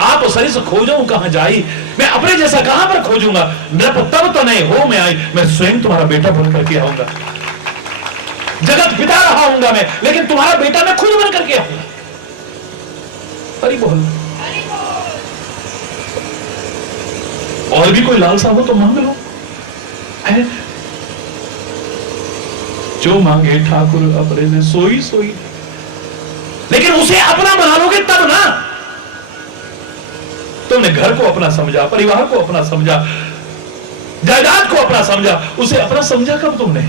आप शरीर से खोजो कहां जाई, मैं अपने जैसा कहां पर खोजूंगा। नृप तब तो नहीं हो मैं आई, मैं स्वयं तुम्हारा बेटा बन करके आऊंगा। जगत पिता रहा हूंगा मैं, लेकिन तुम्हारा बेटा मैं खुद बन करके आऊंगा। हरि बोल। और भी कोई लालसा हो तो मांग लो, है? जो मांगे ठाकुर अपने ने सोई सोई, लेकिन उसे अपना बना लोगे तब ना। तुमने घर को अपना समझा, परिवार को अपना समझा, जायदाद को अपना समझा, उसे अपना समझा कब तुमने?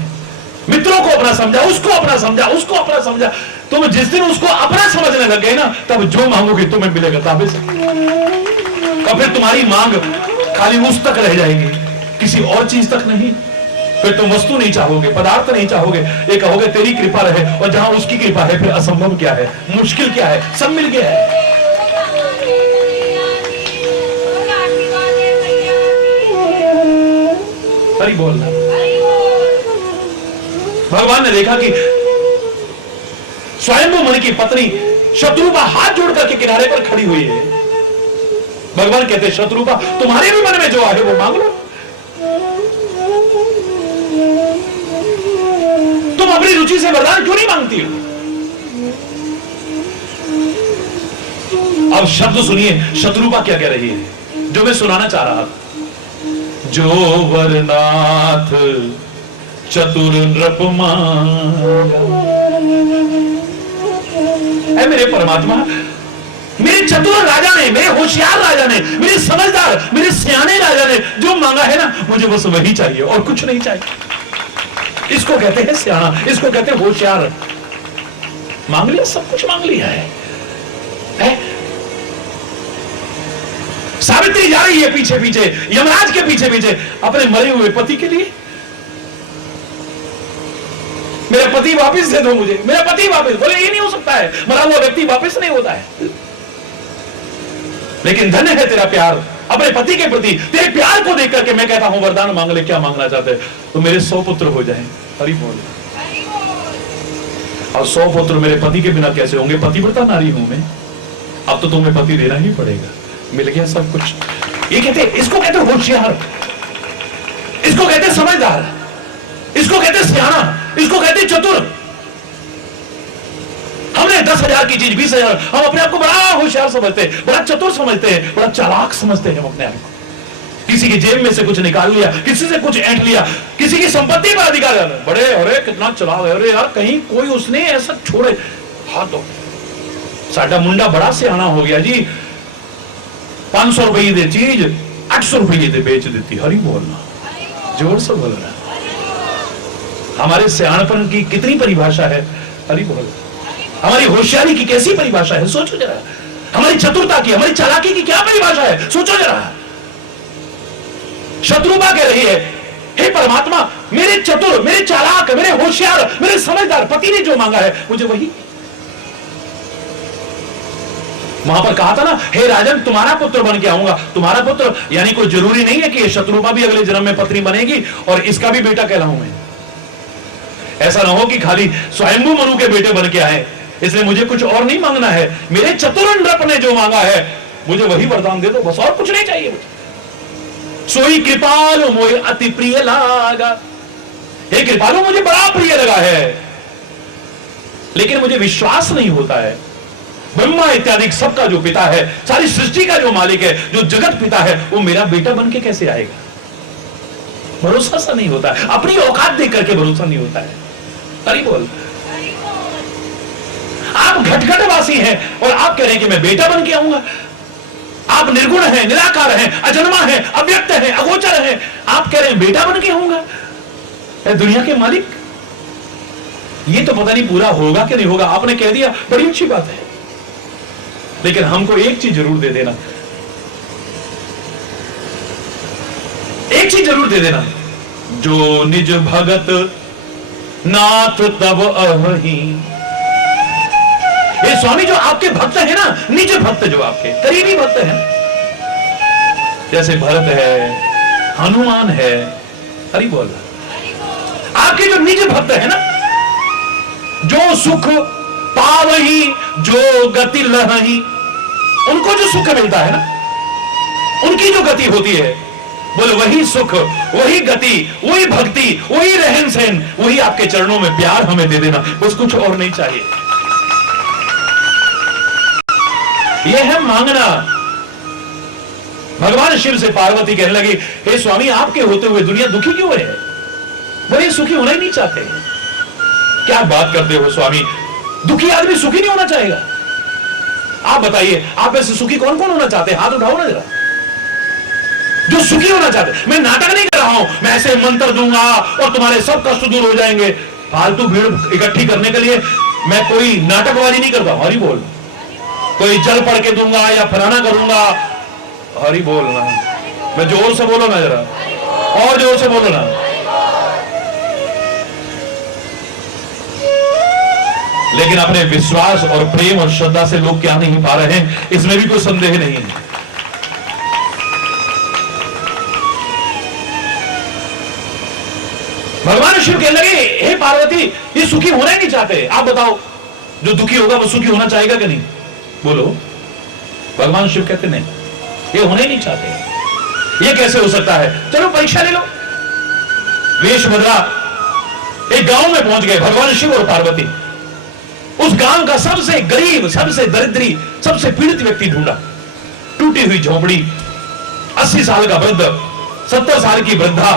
मित्रों को अपना समझा, उसको अपना समझा, उसको अपना समझा। तुम जिस दिन उसको अपना समझने लग गए ना, तब जो मांगोगे तुम्हें मिलेगा ताबे से। और फिर तुम्हारी मांग खाली उस तक रह जाएगी, किसी और चीज तक नहीं। फिर तुम वस्तु नहीं चाहोगे, पदार्थ नहीं चाहोगे, ये कहोगे तेरी कृपा रहे। और जहां उसकी कृपा है, फिर असंभव क्या है, मुश्किल क्या है, सब मिल गया है। हरि बोलना। भगवान ने देखा कि स्वयंभू मुनि की पत्नी शत्रुपा हाथ जोड़ करके किनारे पर खड़ी हुई है। भगवान कहते शत्रुपा, तुम्हारे भी मन में जो आए वो मांग लो। तुम अपनी रुचि से वरदान क्यों नहीं मांगती हो? अब शब्द सुनिए, शत्रुपा क्या कह रही है, जो मैं सुनाना चाह रहा था। जो वरनाथ चतुर नृप मांगा, ऐ मेरे परमात्मा, मेरे चतुर राजा ने, मेरे होशियार राजा ने, मेरे समझदार, मेरे सियाने राजा ने जो मांगा है ना, मुझे बस वही चाहिए और कुछ नहीं चाहिए। इसको कहते हैं सियाना, इसको कहते हैं होशियार। मांग लिया, सब कुछ मांग लिया है? सावित्री जा रही है पीछे पीछे, यमराज के पीछे पीछे, अपने मरे हुए पति के लिए। मेरा पति वापस दे दो मुझे, मेरा पति वापस। बोले ये नहीं हो सकता है, मरा हुआ व्यक्ति वापस नहीं होता है। लेकिन धन्य है तेरा प्यार अपने पति के प्रति। तेरे प्यार को देख करके मैं कहता हूं वरदान मांग ले, क्या मांगना चाहते? तो मेरे 100 पुत्र हो जाएं। हरि बोल। और 100 पुत्र मेरे पति के बिना कैसे होंगे? पतिव्रता नारी हूं मैं, अब तो तुम्हें पति देना ही पड़ेगा। मिल गया सब कुछ। ये कहते, इसको कहते होशियार, इसको कहते समझदार, इसको कहते सियाना, इसको कहते चतुर। हमने 10,000 की चीज 20,000, हम अपने आप को बड़ा होशियार समझते हैं, बड़ा चतुर समझते हैं, बड़ा चालाक समझते हैं अपने आप को। किसी की जेब में से कुछ निकाल लिया, किसी से कुछ ऐंठ लिया, किसी की संपत्ति पर अधिकार, बड़े अरे कितना चालाक है, अरे यार कहीं कोई उसने ऐसा छोड़े। हाँ तो साडा मुंडा बड़ा सियाना हो गया जी, 500 रुपये दे चीज 800 रुपये दे बेच देती। हरि बोलना, जोर से बोलना। हमारे सियाणपन की कितनी परिभाषा है? हरि बोल। हमारी होशियारी की कैसी परिभाषा है? सोचो जरा। हमारी चतुरता की, हमारी चालाकी की क्या परिभाषा है? सोचो जरा। शत्रुपा कह रही है, हे परमात्मा, मेरे चतुर, मेरे चालाक, मेरे होशियार, मेरे समझदार पति ने जो मांगा है मुझे वही। वहां पर कहा था ना, हे राजन तुम्हारा पुत्र बन के आऊंगा। तुम्हारा पुत्र यानी कोई जरूरी नहीं है कि शत्रुपा भी अगले जन्म में पत्नी बनेगी और इसका भी बेटा कहलाऊं मैं। ऐसा ना हो कि खाली स्वयंभू मनु के बेटे बन के आए, इसलिए मुझे कुछ और नहीं मांगना है। मेरे चतुर नृप ने जो मांगा है मुझे वही वरदान दे दो, बस और कुछ नहीं चाहिए मुझे। सोई कृपालु मोहि अति प्रिय लागा। हे कृपालु मुझे बड़ा प्रिय लगा है, लेकिन मुझे विश्वास नहीं होता है ब्रह्मा इत्यादि सबका जो पिता है, सारी सृष्टि का जो मालिक है, जो जगत पिता है, वो मेरा बेटा बन के कैसे आएगा? भरोसा सा नहीं होता है, अपनी औकात देख करके भरोसा नहीं होता है। हरि बोल। आप घटघटवासी हैं और आप कह रहे हैं कि मैं बेटा बन के आऊंगा। आप निर्गुण हैं, निराकार हैं, अजन्मा हैं, अव्यक्त हैं, अगोचर हैं, आप कह रहे हैं बेटा बन के आऊंगा। दुनिया के मालिक, ये तो पता नहीं पूरा होगा कि नहीं होगा। आपने कह दिया, बड़ी अच्छी बात है, लेकिन हमको एक चीज जरूर दे देना, एक चीज जरूर दे देना, जो निज भगत नाथ तब अहि। ये स्वामी जो आपके भक्त है ना, निज भक्त, जो आपके करीबी भक्त है, जैसे भरत है, हनुमान है, हरि बोल। आपके जो निज भक्त है ना, जो सुख पावही जो गति लहही, उनको जो सुख मिलता है ना, उनकी जो गति होती है, बोले वही सुख, वही गति, वही भक्ति, वही रहन सहन, वही आपके चरणों में प्यार हमें दे देना, बस कुछ और नहीं चाहिए। यह है मांगना। भगवान शिव से पार्वती कहने लगी, हे स्वामी, आपके होते हुए दुनिया दुखी क्यों है? बोले सुखी होना ही नहीं चाहते। क्या बात करते हो स्वामी, दुखी आदमी सुखी नहीं होना चाहेगा? आप बताइए, आप ऐसे सुखी कौन कौन होना चाहते हैं? हाथ उठाओ ना जरा, जो सुखी होना चाहते। मैं नाटक नहीं कर रहा हूं, मैं ऐसे मंत्र दूंगा और तुम्हारे सब कष्ट दूर हो जाएंगे। फालतू भीड़ इकट्ठी करने के लिए मैं कोई नाटकबाजी नहीं करता। हरि बोल। कोई जल पढ़ के दूंगा या फलाना करूंगा। हरि बोल ना। मैं जोर से बोलो ना जरा, और जोर से बोलो ना। लेकिन अपने विश्वास और प्रेम और श्रद्धा से लोग क्या नहीं पा रहे हैं, इसमें भी कोई संदेह नहीं है। भगवान शिव कहने लगे, हे पार्वती, ये सुखी होना ही नहीं चाहते। आप बताओ, जो दुखी होगा वो सुखी होना चाहेगा कि नहीं? बोलो। भगवान शिव कहते नहीं, ये होना ही नहीं चाहते। ये कैसे हो सकता है? चलो परीक्षा ले लो। वेश बदला, एक गांव में पहुंच गए भगवान शिव और पार्वती। उस गांव का सबसे गरीब, सबसे दरिद्री, सबसे पीड़ित व्यक्ति ढूंढा। टूटी हुई झोपड़ी, 80 साल का वृद्ध, 70 साल की वृद्धा,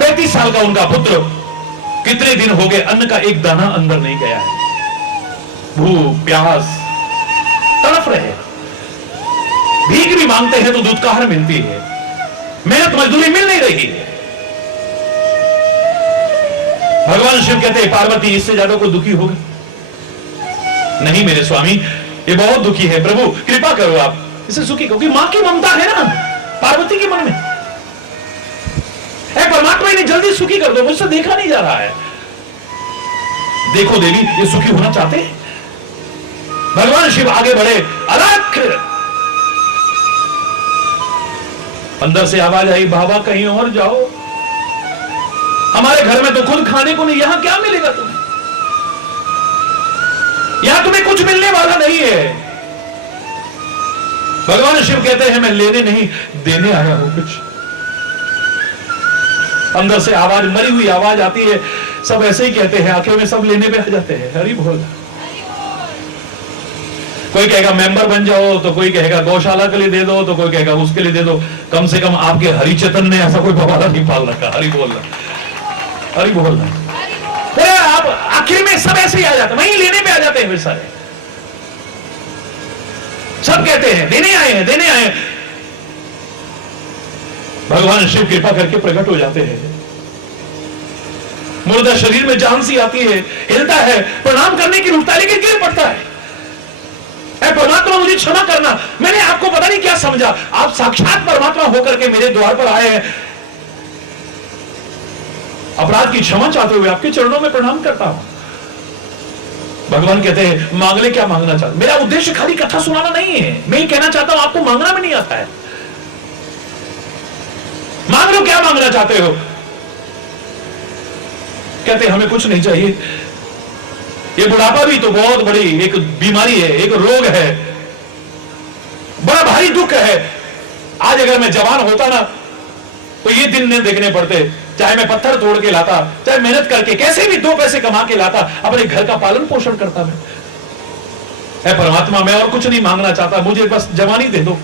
35 साल का उनका पुत्र। कितने दिन हो गए अन्न का एक दाना अंदर नहीं गया है। भूख प्यास तड़प रहे, भीख भी मांगते हैं तो दुत्कार मिलती है, मेहनत मजदूरी मिल नहीं रही है। भगवान शिव कहते हैं, पार्वती, इससे ज्यादा कोई दुखी होगा? नहीं मेरे स्वामी, ये बहुत दुखी है। प्रभु कृपा करो, आप इसे सुखी, क्योंकि मां की ममता है ना पार्वती के मन में। परमात्मा इन्हें जल्दी सुखी कर दो, मुझसे देखा नहीं जा रहा है। देखो देवी, ये सुखी होना चाहते हैं। भगवान शिव आगे बढ़े, अलख। अंदर से आवाज आई, बाबा कहीं और जाओ, हमारे घर में तो खुद खाने को नहीं, यहां क्या मिलेगा तुम्हें? यहां तुम्हें कुछ मिलने वाला नहीं है। भगवान शिव कहते हैं, मैं लेने नहीं देने आया हूं कुछ। अंदर से आवाज, मरी हुई आवाज आती है। सब ऐसे ही कहते हैं, आंखें में सब लेने पे आ जाते हैं। हरि बोल। कोई कहेगा मेंबर बन जाओ, तो कोई कहेगा गौशाला के लिए दे दो, तो कोई कहेगा उसके लिए दे दो। कम से कम आपके हरिचेतन ने ऐसा कोई बवाला नहीं पाल रखा। हरि बोलना, हरि बोलना। आप आखिर में सब ऐसे ही आ जाते, वहीं लेने पे आ जाते हैं वे सारे। सब कहते हैं देने आए हैं, देने आए हैं। भगवान शिव कृपा करके प्रकट हो जाते हैं। मुर्दा शरीर में जान सी आती है, हिलता है, प्रणाम करने की रुकता है, लेकिन गिर पड़ता है। परमात्मा मुझे क्षमा करना, मैंने आपको पता नहीं क्या समझा, आप साक्षात परमात्मा होकर के मेरे द्वार पर आए हैं। अपराध की क्षमा चाहते हुए आपके चरणों में प्रणाम करता हूं। भगवान कहते हैं, मांग ले, क्या मांगना चाहते? मेरा उद्देश्य खाली कथा सुनाना नहीं है, मैं ये कहना चाहता हूं, आपको मांगना भी नहीं आता है। मांग लो, क्या मांगना चाहते हो? कहते हमें कुछ नहीं चाहिए। ये बुढ़ापा भी तो बहुत बड़ी एक बीमारी है, एक रोग है, बड़ा भारी दुख है। आज अगर मैं जवान होता ना, तो ये दिन नहीं देखने पड़ते। चाहे मैं पत्थर तोड़ के लाता, चाहे मेहनत करके कैसे भी 2 पैसे कमा के लाता, अपने घर का पालन पोषण करता। मैं परमात्मा, मैं और कुछ नहीं मांगना चाहता, मुझे बस जवानी दे दो,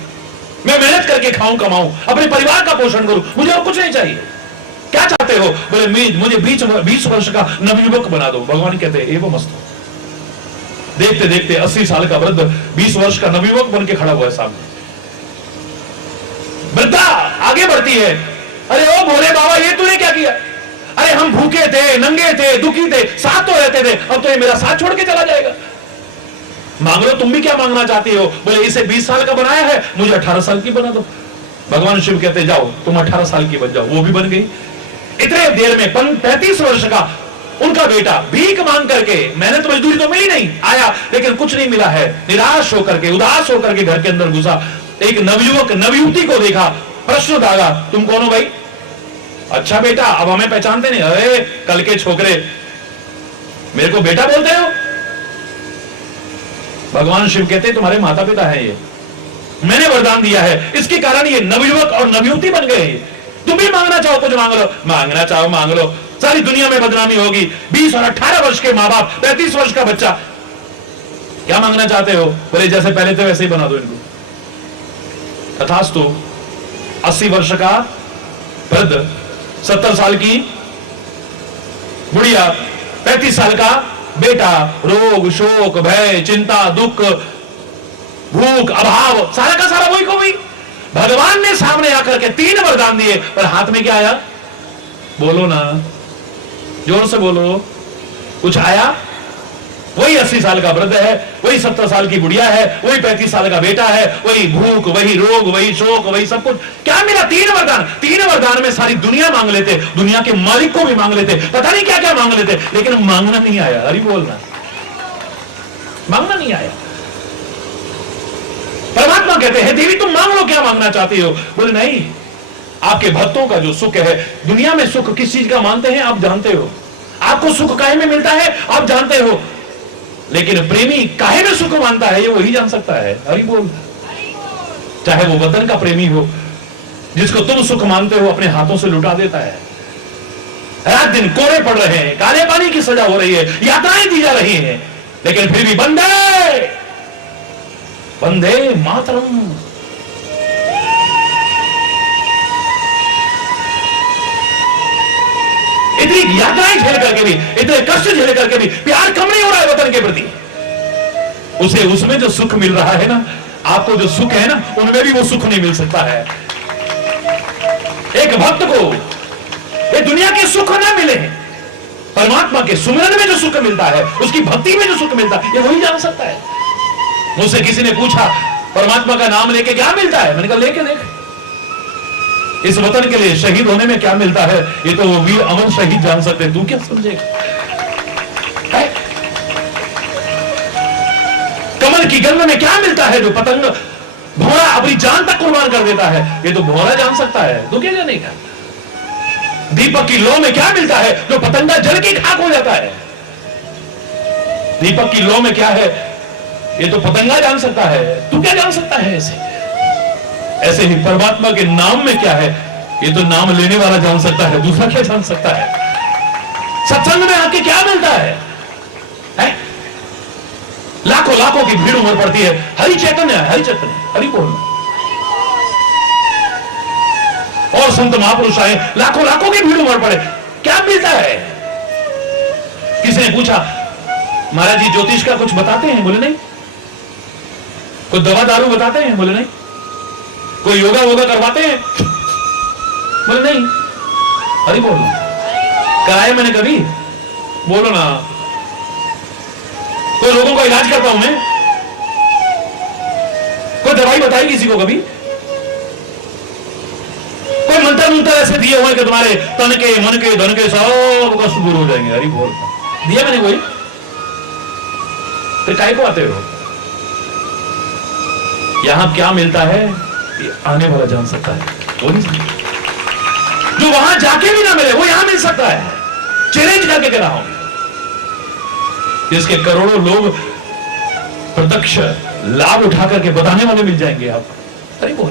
मैं मेहनत करके खाऊं कमाऊं, अपने परिवार का पोषण करूं, मुझे और कुछ नहीं चाहिए। क्या चाहते हो? बोले मुझे 20 वर्ष का नवयुवक बना दो। भगवान कहते हैं, एवं मस्त। देखते देखते 80 साल का वृद्ध 20 वर्ष का नवयुवक बन के खड़ा हुआ है सामने। वृद्धा आगे बढ़ती है, अरे ओ भोले बाबा, ये तूने क्या किया? अरे हम भूखे थे, नंगे थे, दुखी थे, साथ तो रहते थे, अब तो ये मेरा साथ छोड़ के चला जाएगा। मांग लो, तुम भी क्या मांगना चाहती हो? बोले इसे 20 साल का बनाया है, मुझे 18 साल की बना दो। भगवान शिव कहते जाओ, तुम 18 साल की बन जाओ। वो भी बन गई। इतने देर में 35 वर्ष का उनका बेटा भीख मांग करके, मेहनत मजदूरी तो मिली नहीं, आया, लेकिन कुछ नहीं मिला है। निराश होकर के, उदास होकर के घर के अंदर घुसा। एक नवयुवक नवयुवती को देखा, प्रश्न दागा, तुम कौन हो भाई? अच्छा बेटा, अब हमें पहचानते नहीं, अरे कल के छोकरे मेरे को बेटा बोलते हो। भगवान शिव कहते हैं तुम्हारे माता पिता हैं ये, मैंने वरदान दिया है, इसके कारण ये नवयुवक और नवयुवती बन गए। तुम भी मांगना चाहो कुछ मांग लो, मांगना चाहो मांग लो, सारी दुनिया में बदनामी होगी। 20 और 18 वर्ष के माँ बाप, 35 वर्ष का बच्चा, क्या मांगना चाहते हो? बोले जैसे पहले थे वैसे ही बना दो इनको। तथास्तु 80 वर्ष का वृद्ध, 70 साल की बुढ़िया, 35 साल का बेटा, रोग शोक भय चिंता दुख भूख अभाव सारा का सारा वही को वही। भगवान ने सामने आकर के 3 वरदान दिए, पर हाथ में क्या आया? बोलो ना, जोर से बोलो, कुछ आया? वही 80 साल का वृद्ध है, वही 70 साल की बुढ़िया है, वही 35 साल का बेटा है, वही भूख, वही रोग, वही शोक, वही सब कुछ। क्या मिला? 3 वरदान। 3 वरदान में सारी दुनिया मांग लेते, दुनिया के मालिक को भी मांग लेते, पता नहीं क्या क्या मांग लेते, लेकिन मांगना नहीं आया। हरि बोलना, मांगना नहीं आया। परमात्मा कहते हैं देवी तुम मांग लो, क्या मांगना चाहती हो? बोले नहीं, आपके भक्तों का जो सुख है, दुनिया में सुख किस चीज का मानते हैं आप जानते हो, आपको सुख काहे में मिलता है आप जानते हो, लेकिन प्रेमी काहे में सुख मानता है ये वही जान सकता है। हरि बोल। चाहे वो वतन का प्रेमी हो, जिसको तुम सुख मानते हो अपने हाथों से लुटा देता है। रात दिन कोड़े पड़ रहे हैं, काले पानी की सजा हो रही है, यात्राएं दी जा रही हैं, लेकिन फिर भी वंदे वंदे मातरम। इतनी यात्राएं झेल करके भी, इतने कष्ट झेल करके भी प्यार कम नहीं हो रहा है वतन के प्रति। उसे उसमें जो सुख मिल रहा है ना, आपको जो सुख है ना, उनमें भी वो सुख नहीं मिल सकता है। एक भक्त को ये दुनिया के सुख ना मिले, परमात्मा के सुमिरन में जो सुख मिलता है, उसकी भक्ति में जो सुख मिलता है, ये वही जान सकता है। मुझसे किसी ने पूछा परमात्मा का नाम लेके क्या मिलता है? मैंने कहा लेके देख, इस वतन के लिए शहीद होने में क्या मिलता है ये तो वो वीर अमर शहीद जान सकते हैं, तू क्या समझेगा? कमल की गंध में क्या मिलता है जो पतंग भौरा अपनी जान तक कुर्बान कर देता है, ये तो भौरा जान सकता है, तू क्या जानेगा? दीपक की लौ में क्या मिलता है जो पतंगा जल की खाक हो जाता है? दीपक की लौ में क्या है ये तो पतंगा जान सकता है, तू क्या जान सकता है? ऐसे ही परमात्मा के नाम में क्या है ये तो नाम लेने वाला जान सकता है, दूसरा क्या जान सकता है? सत्संग में आके क्या मिलता है? लाखों लाखों की भीड़ उमड़ पड़ती है, हरि चैतन्य हरि चैतन्य हरि बोल, और संत महापुरुष आए, लाखों लाखों की भीड़ उमड़ पड़े, क्या मिलता है? किसी ने पूछा महाराज जी ज्योतिष का कुछ बताते हैं? बोले नहीं। कोई दवा दारू बताते हैं? बोले नहीं। कोई योगा वोगा करवाते हैं? बोले नहीं। अरे बोलो, कराए मैंने कभी? बोलो ना। कोई लोगों का इलाज करता हूं मैं? कोई दवाई बताई किसी को कभी? कोई मंत्र मंत्र ऐसे दिए हुए कि तुम्हारे तन के मन के धन के सब कष्ट दूर हो जाएंगे? अरे बोल, दिया मैंने कोई? फिर काय को आते हो? यहां क्या मिलता है ये आने वाला जान सकता है, वो नहीं सकता। जो वहां जाके भी ना मिले वो यहां मिल सकता है। चैलेंज करके कह रहा हूं, जिसके करोड़ों लोग प्रत्यक्ष लाभ उठा करके बताने वाले मिल जाएंगे आपको। अरे बोल,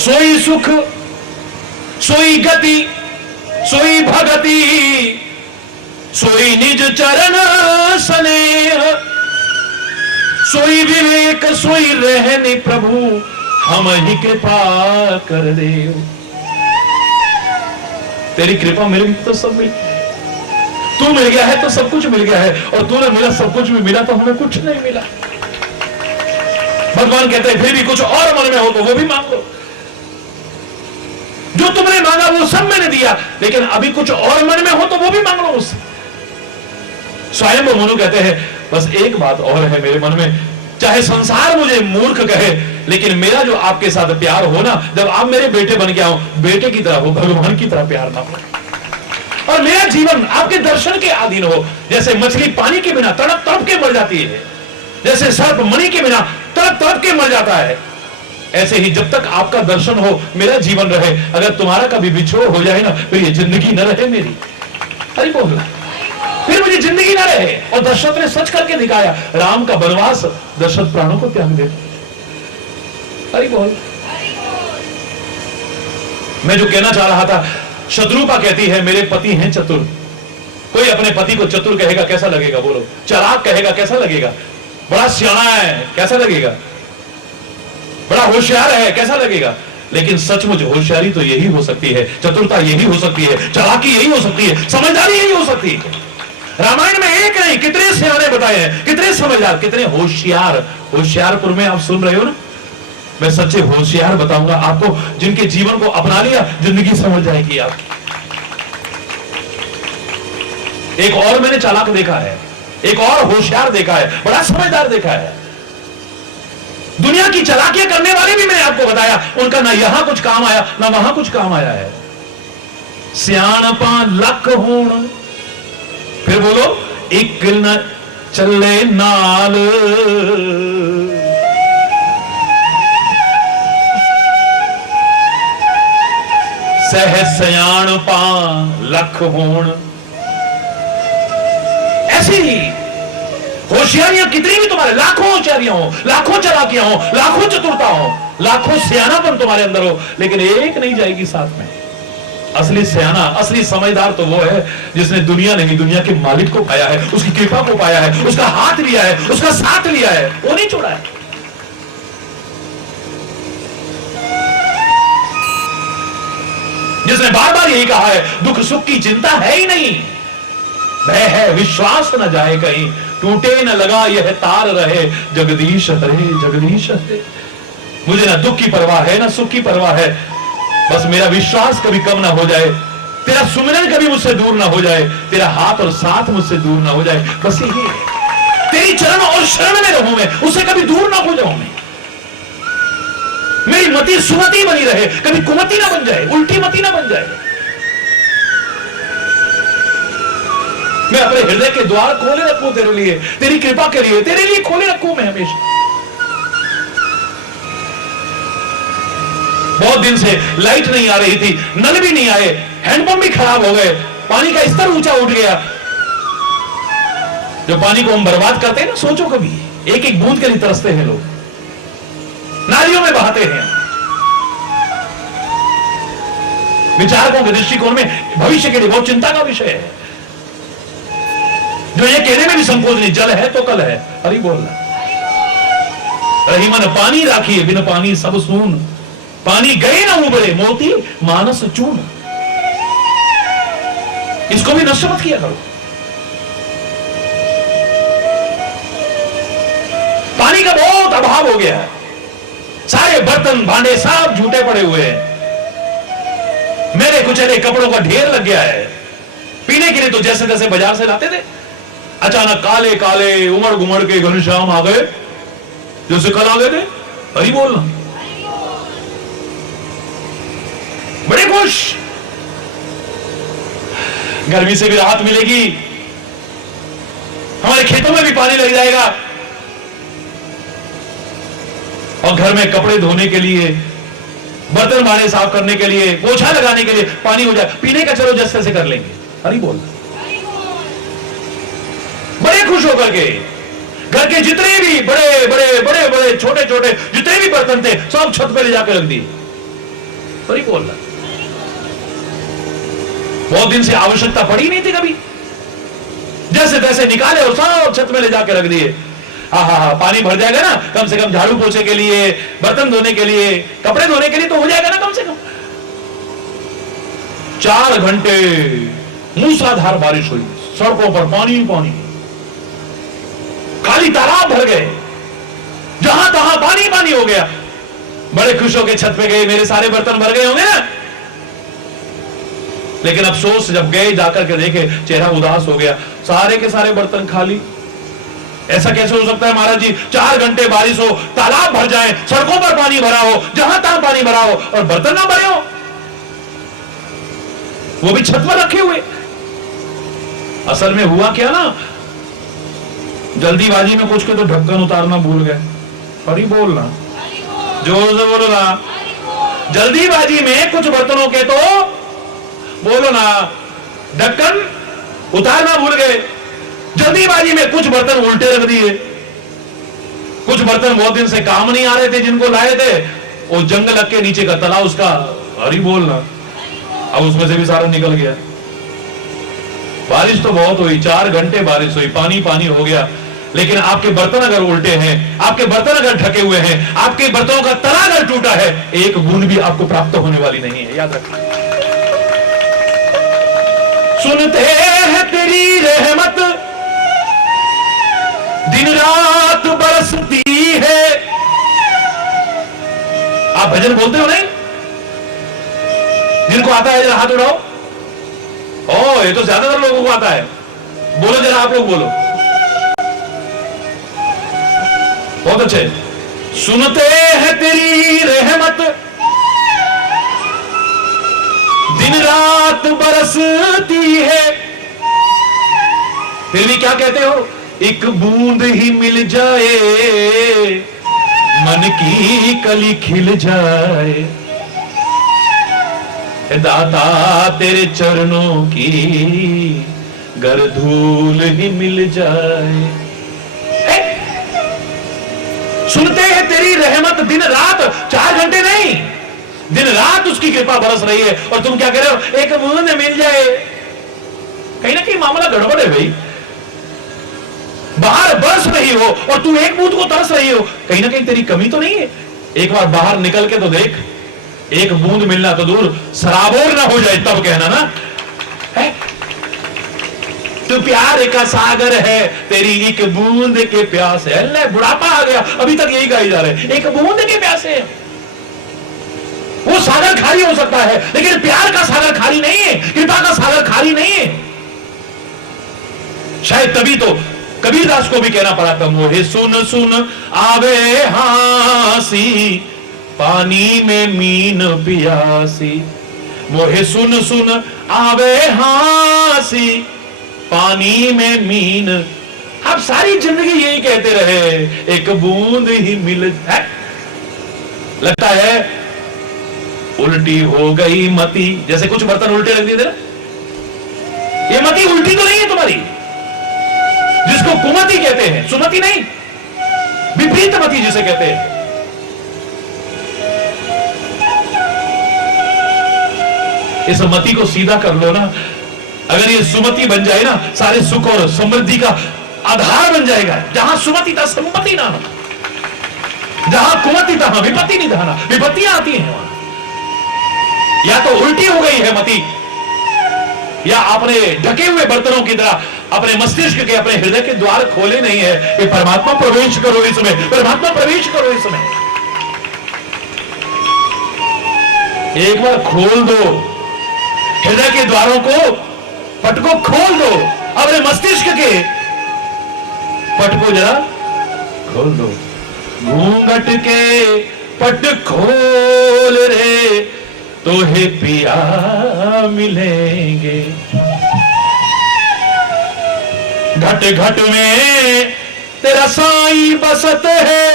सोई सुख सोई गति सोई भगति सोई निज चरण स्नेह सोई विवेक सोई रहने प्रभु हम ही कृपा कर दे। तेरी कृपा मिल गई तो सब मिल गया, तू मिल गया है तो सब कुछ मिल गया है, और तूने मिला सब कुछ भी मिला तो हमें कुछ नहीं मिला। भगवान कहते हैं फिर भी कुछ और मन में हो तो वो भी मांग लो। जो तुमने मांगा वो सब मैंने दिया, लेकिन अभी कुछ और मन में हो तो वो भी मांग लो उससे। स्वयं वो मनु कहते हैं बस एक बात और है मेरे मन में, चाहे संसार मुझे मूर्ख कहे, लेकिन मेरा जो आपके साथ प्यार हो ना, जब आप मेरे बेटे बन के आओ, बेटे की तरह हो, भगवान की तरह प्यार ना हो, और मेरा जीवन आपके दर्शन के अधीन हो। जैसे मछली पानी के बिना तड़प तड़प के मर जाती है, जैसे सर्प मणि के बिना तड़प तड़प के मर जाता है, ऐसे ही जब तक आपका दर्शन हो मेरा जीवन रहे, अगर तुम्हारा कभी बिछोड़ हो जाए ना, फिर ये जिंदगी न रहे मेरी। अरे बोल, फिर मुझे जिंदगी ना रहे। और दशरथ ने सच करके दिखाया, राम का वनवास दशरथ प्राणों को त्याग दे। अरे बोल, मैं जो कहना चाह रहा था, शत्रुपा कहती है मेरे पति हैं चतुर। कोई अपने पति को चतुर कहेगा कैसा लगेगा? बोलो। चालाक कहेगा कैसा लगेगा? बड़ा सियाना है कैसा लगेगा? बड़ा होशियार है कैसा लगेगा? लेकिन सचमुच होशियारी तो यही हो सकती है, चतुरता यही हो सकती है, चालाकी यही हो सकती है, समझदारी यही हो सकती है। रामायण में एक नहीं कितने सियाने बताए हैं, कितने समझदार, कितने होशियार। होशियारपुर में आप सुन रहे हो ना, मैं सच्चे होशियार बताऊंगा आपको, जिनके जीवन को अपना लिया जिंदगी समझ जाएगी आपकी। एक और मैंने चालाक देखा है, एक और होशियार देखा है, बड़ा समझदार देखा है। दुनिया की चालाकियां करने वाले भी मैंने आपको बताया, उनका ना यहां कुछ काम आया ना वहां कुछ काम आया है। सियाणपा लख होण, फिर बोलो, एक न चले नाल। सह सियाणपा लख होण। ऐसे ही होशियारियां कितनी भी तुम्हारे, लाखों होशियारियां हो, लाखों चालाकियां हो, लाखों चतुरता हो, लाखों सियानापन तुम्हारे अंदर हो, लेकिन एक नहीं जाएगी साथ में। असली सियाना, असली समझदार तो वो है जिसने दुनिया नहीं, दुनिया के मालिक को पाया है, उसकी कृपा को पाया है, उसका हाथ लिया है, उसका साथ लिया है, वो नहीं छोड़ा है। जिसने बार बार यही कहा है, दुख सुख की चिंता है ही नहीं, भय है विश्वास न जाए कहीं, टूटे न लगा यह तार रहे, जगदीश हरे जगदीश हरे। मुझे ना दुख की परवाह है ना सुख की परवाह है, बस मेरा विश्वास कभी कम ना हो जाए, तेरा सुमिरन कभी मुझसे दूर ना हो जाए, तेरा हाथ और साथ मुझसे दूर ना हो जाए, बस यही है। तेरी चरण और शरण में रहूं मैं, उससे कभी दूर ना हो जाऊं मैं। मेरी मति सुमति बनी रहे, कभी कुमति ना बन जाए, उल्टी मति ना बन जाए। मैं अपने हृदय के द्वार खोले रखूं तेरे लिए, तेरी कृपा के लिए, तेरे लिए खोले रखूं मैं हमेशा। बहुत दिन से लाइट नहीं आ रही थी, नल भी नहीं आए, हैंडपंप भी खराब हो गए, पानी का स्तर ऊंचा उठ गया। जो पानी को हम बर्बाद करते हैं ना, सोचो कभी, एक एक बूंद के लिए तरसते हैं लोग, नालियों में बहाते हैं। विचारकों के दृष्टिकोण में भविष्य के लिए बहुत चिंता का विषय है, जो ये कहने में भी संकोच नहीं, जल है तो कल है। हरि बोलना, रही मन पानी राखिए, बिन पानी सब सून, पानी गए ना उबरे मोती मानस चून। इसको भी नष्ट मत किया करो। पानी का बहुत अभाव हो गया है, सारे बर्तन भांडे सब झूठे पड़े हुए हैं, मेरे कुचले कपड़ों का ढेर लग गया है। पीने के लिए तो जैसे जैसे बाजार से लाते थे, अचानक काले काले उमड़ घुमड़ के घनश्याम आ गए, जैसे कल आ गए थे। हरि बोलना, बड़े खुश, गर्मी से भी राहत मिलेगी, हमारे खेतों में भी पानी लग जाएगा, और घर में कपड़े धोने के लिए, बर्तन भांडे साफ करने के लिए, पोछा लगाने के लिए पानी हो जाए। पीने का चलो जैसे तैसे कर लेंगे। हरि बोल, बड़े खुश होकर के घर के जितने भी बड़े बड़े बड़े बड़े छोटे छोटे जितने भी बर्तन थे सब छत पे ले जाकर रख दिए। हरि बोल, बहुत दिन से आवश्यकता पड़ी नहीं थी कभी, जैसे तैसे निकाले और सब छत में ले जाकर रख दिए। हाँ, पानी भर जाएगा ना, कम से कम झाड़ू पोछे के लिए, बर्तन धोने के लिए, कपड़े धोने के लिए तो हो जाएगा ना कम से कम। 4 घंटे मूसलाधार बारिश हुई, सड़कों पर पानी पानी, खाली तालाब भर गए, जहां तहां पानी पानी हो गया। बड़े खुश होकर छत पे गए, मेरे सारे बर्तन भर गए होंगे ना। लेकिन अफसोस, जब गए जाकर के देखे, चेहरा उदास हो गया, सारे के सारे बर्तन खाली। ऐसा कैसे हो सकता है महाराज जी, 4 घंटे बारिश हो, तालाब भर जाए, सड़कों पर पानी भरा हो, जहां तहां पानी भरा हो, और बर्तन ना भरे हो, वो भी छत पर रखे हुए। असल में हुआ क्या ना, जल्दीबाजी में कुछ के तो ढक्कन उतारना भूल गए। हरि बोलना, जोर से बोलो ना। जल्दीबाजी में कुछ बर्तनों के तो बोलो ना ढक्कन उतारना भूल गए। जल्दीबाजी में कुछ बर्तन उल्टे रख दिए। कुछ बर्तन बहुत दिन से काम नहीं आ रहे थे, जिनको लाए थे वो जंग लग के नीचे का तला उसका, हरी बोलना, अब उसमें से भी सारा निकल गया। बारिश तो बहुत हुई, 4 घंटे बारिश हुई, पानी पानी हो गया, लेकिन आपके बर्तन अगर उल्टे हैं, आपके बर्तन अगर ढके हुए हैं, आपके बर्तनों का तला अगर टूटा है, एक बूंद भी आपको प्राप्त होने वाली नहीं है, याद रखना। सुनते हैं तेरी रहमत दिन रात बरसती है। आप भजन बोलते हो नहीं? जिनको आता है जरा हाथ उठाओ। ओ, ये तो ज्यादातर लोगों को आता है। बोलो जरा, आप लोग बोलो। बहुत अच्छे। सुनते हैं तेरी रहमत दिन रात बरसती है, फिर भी क्या कहते हो? एक बूंद ही मिल जाए मन की कली खिल जाए, दाता तेरे चरणों की गर धूल ही मिल जाए। सुनते हैं तेरी रहमत दिन रात, 4 घंटे नहीं, दिन रात उसकी कृपा बरस रही है, और तुम क्या कह रहे हो? एक बूंद मिल जाए। कहीं ना कहीं मामला गड़बड़ है भाई। बाहर बरस रही हो और तू एक बूंद को तरस रही हो, कहीं ना कहीं तेरी कमी तो नहीं है? एक बार बाहर निकल के तो देख, एक बूंद मिलना तो दूर सराबोर ना हो जाए तब कहना ना है? तू प्यार का सागर है, तेरी एक बूंद के प्यास है। अल्लाह, बुढ़ापा आ गया, अभी तक यही गाई जा रहे हैं, एक बूंद के प्यासे। वो सागर खाली हो सकता है, लेकिन प्यार का सागर खाली नहीं है, कृपा का सागर खाली नहीं है। शायद तभी तो कबीरदास को भी कहना पड़ा था, मोहे सुन सुन आवे हासी, पानी में मीन पियासी। मोहे सुन सुन आवे हासी, पानी में मीन। आप सारी जिंदगी यही कहते रहे, एक बूंद ही मिल है। लगता है उल्टी हो गई मती, जैसे कुछ बर्तन उल्टे रख दिए थे ना। ये मती उल्टी तो नहीं है तुम्हारी, जिसको कुमति कहते हैं, सुमति नहीं, विपरीत मति जिसे कहते हैं। इस मति को सीधा कर लो ना। अगर ये सुमति बन जाए ना, सारे सुख और समृद्धि का आधार बन जाएगा। जहां सुमति था सम्मति ना, जहां कुमति था विपत्ति नहीं था ना। विपत्तियां आती हैं वहां, या तो उल्टी हो गई है मति, या आपने ढके हुए बर्तनों की तरह अपने मस्तिष्क के, अपने हृदय के द्वार खोले नहीं है कि परमात्मा प्रवेश करो इसमें, परमात्मा प्रवेश करो इसमें। एक बार खोल दो हृदय के द्वारों को, पट को खोल दो, अपने मस्तिष्क के पट को जरा खोल दो। घूंघट के पट खोल रे, तो हे पिया मिलेंगे। घट घट में तेरा साईं बसत है,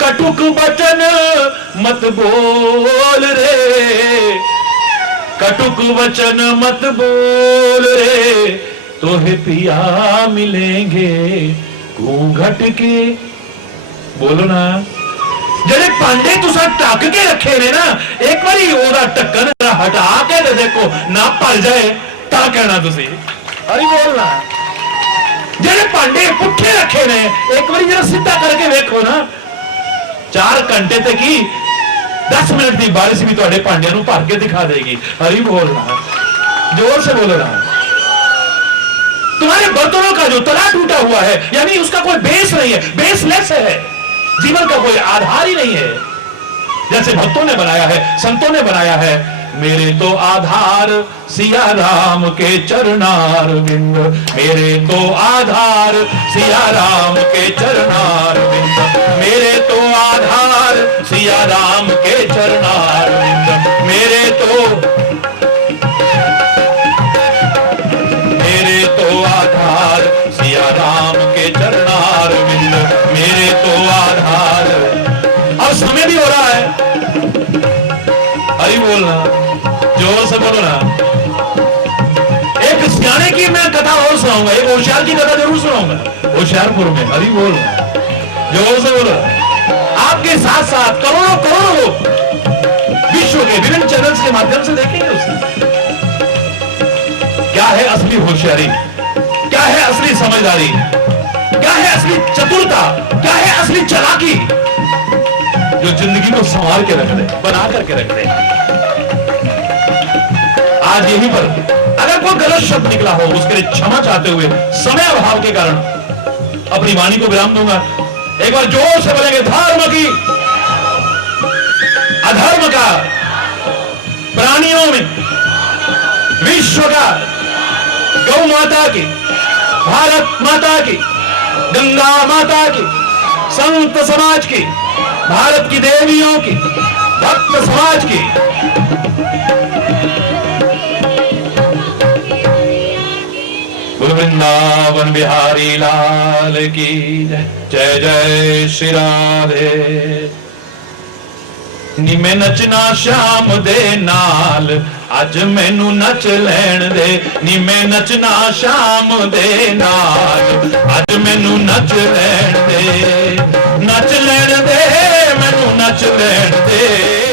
कटुक बचन मत बोल रे, कटुक वचन मत बोल रे, तो हे पिया मिलेंगे। घूंघट के बोलो ना, जेडे पांडे तुसा टक के रखे ने ना, एक बारी ओदा टक्कन हटा के दे देखो ना भर जाए ता कहना तुसी। अरे बोलना, जेडे पांडे पुट्ठे रखे ने, एक बारी जरा सीधा करके देखो ना, 4 घंटे तक ही 10 मिनट की बारिश भी तुहाडे भांडियां नूं भर के दिखा देगी। हरी बोलना, जोर से बोलना। तुम्हारे बर्तनों का जो तला टूटा हुआ है, यानी उसका कोई बेस नहीं है, बेसलेस है, जीवन का कोई आधार ही नहीं है। जैसे भक्तों ने बनाया है, संतों ने बनाया है, मेरे तो आधार सिया राम के चरणार बिंद, मेरे तो आधार सिया राम के चरणार बिंद, मेरे तो आधार सिया राम के चरणार बिंद, मेरे तो आधार सिया राम के चरणार बिंद, मेरे तो आधार। अब समय भी सुनाऊंगा, एक होशियार की कथा जरूर सुनाऊंगा। होशियारपुर में, हरि बोल, जोर से बोलो। आपके साथ साथ करोड़ों करोड़ों लोग विश्व के विभिन्न चैनल्स के माध्यम से देखेंगे उसे। क्या है असली होशियारी, क्या है असली समझदारी, क्या है असली चतुरता, क्या है असली चालाकी, जो जिंदगी को संभाल के रख दे, बना करके रख दे। आज यहीं पर अगर कोई गलत शब्द निकला हो, उसके लिए क्षमा चाहते हुए समय अभाव के कारण अपनी वाणी को विराम दूंगा। एक बार जोर से बोलेंगे, धर्म की, अधर्म का, प्राणियों में, विश्व का, गौ माता की, भारत माता की, गंगा माता की, संत समाज की, भारत की देवियों की, भक्त समाज की। बोल वृंदावन बिहारी लाल की जय। जय जय श्री राधे। नी मैं नचना श्याम दे नाल, अज मैनू नच लैण दे। नी मैं नचना श्याम दे नाल, अज मैनू नच लैण दे। नच लैण दे, मैनू नच लैण दे।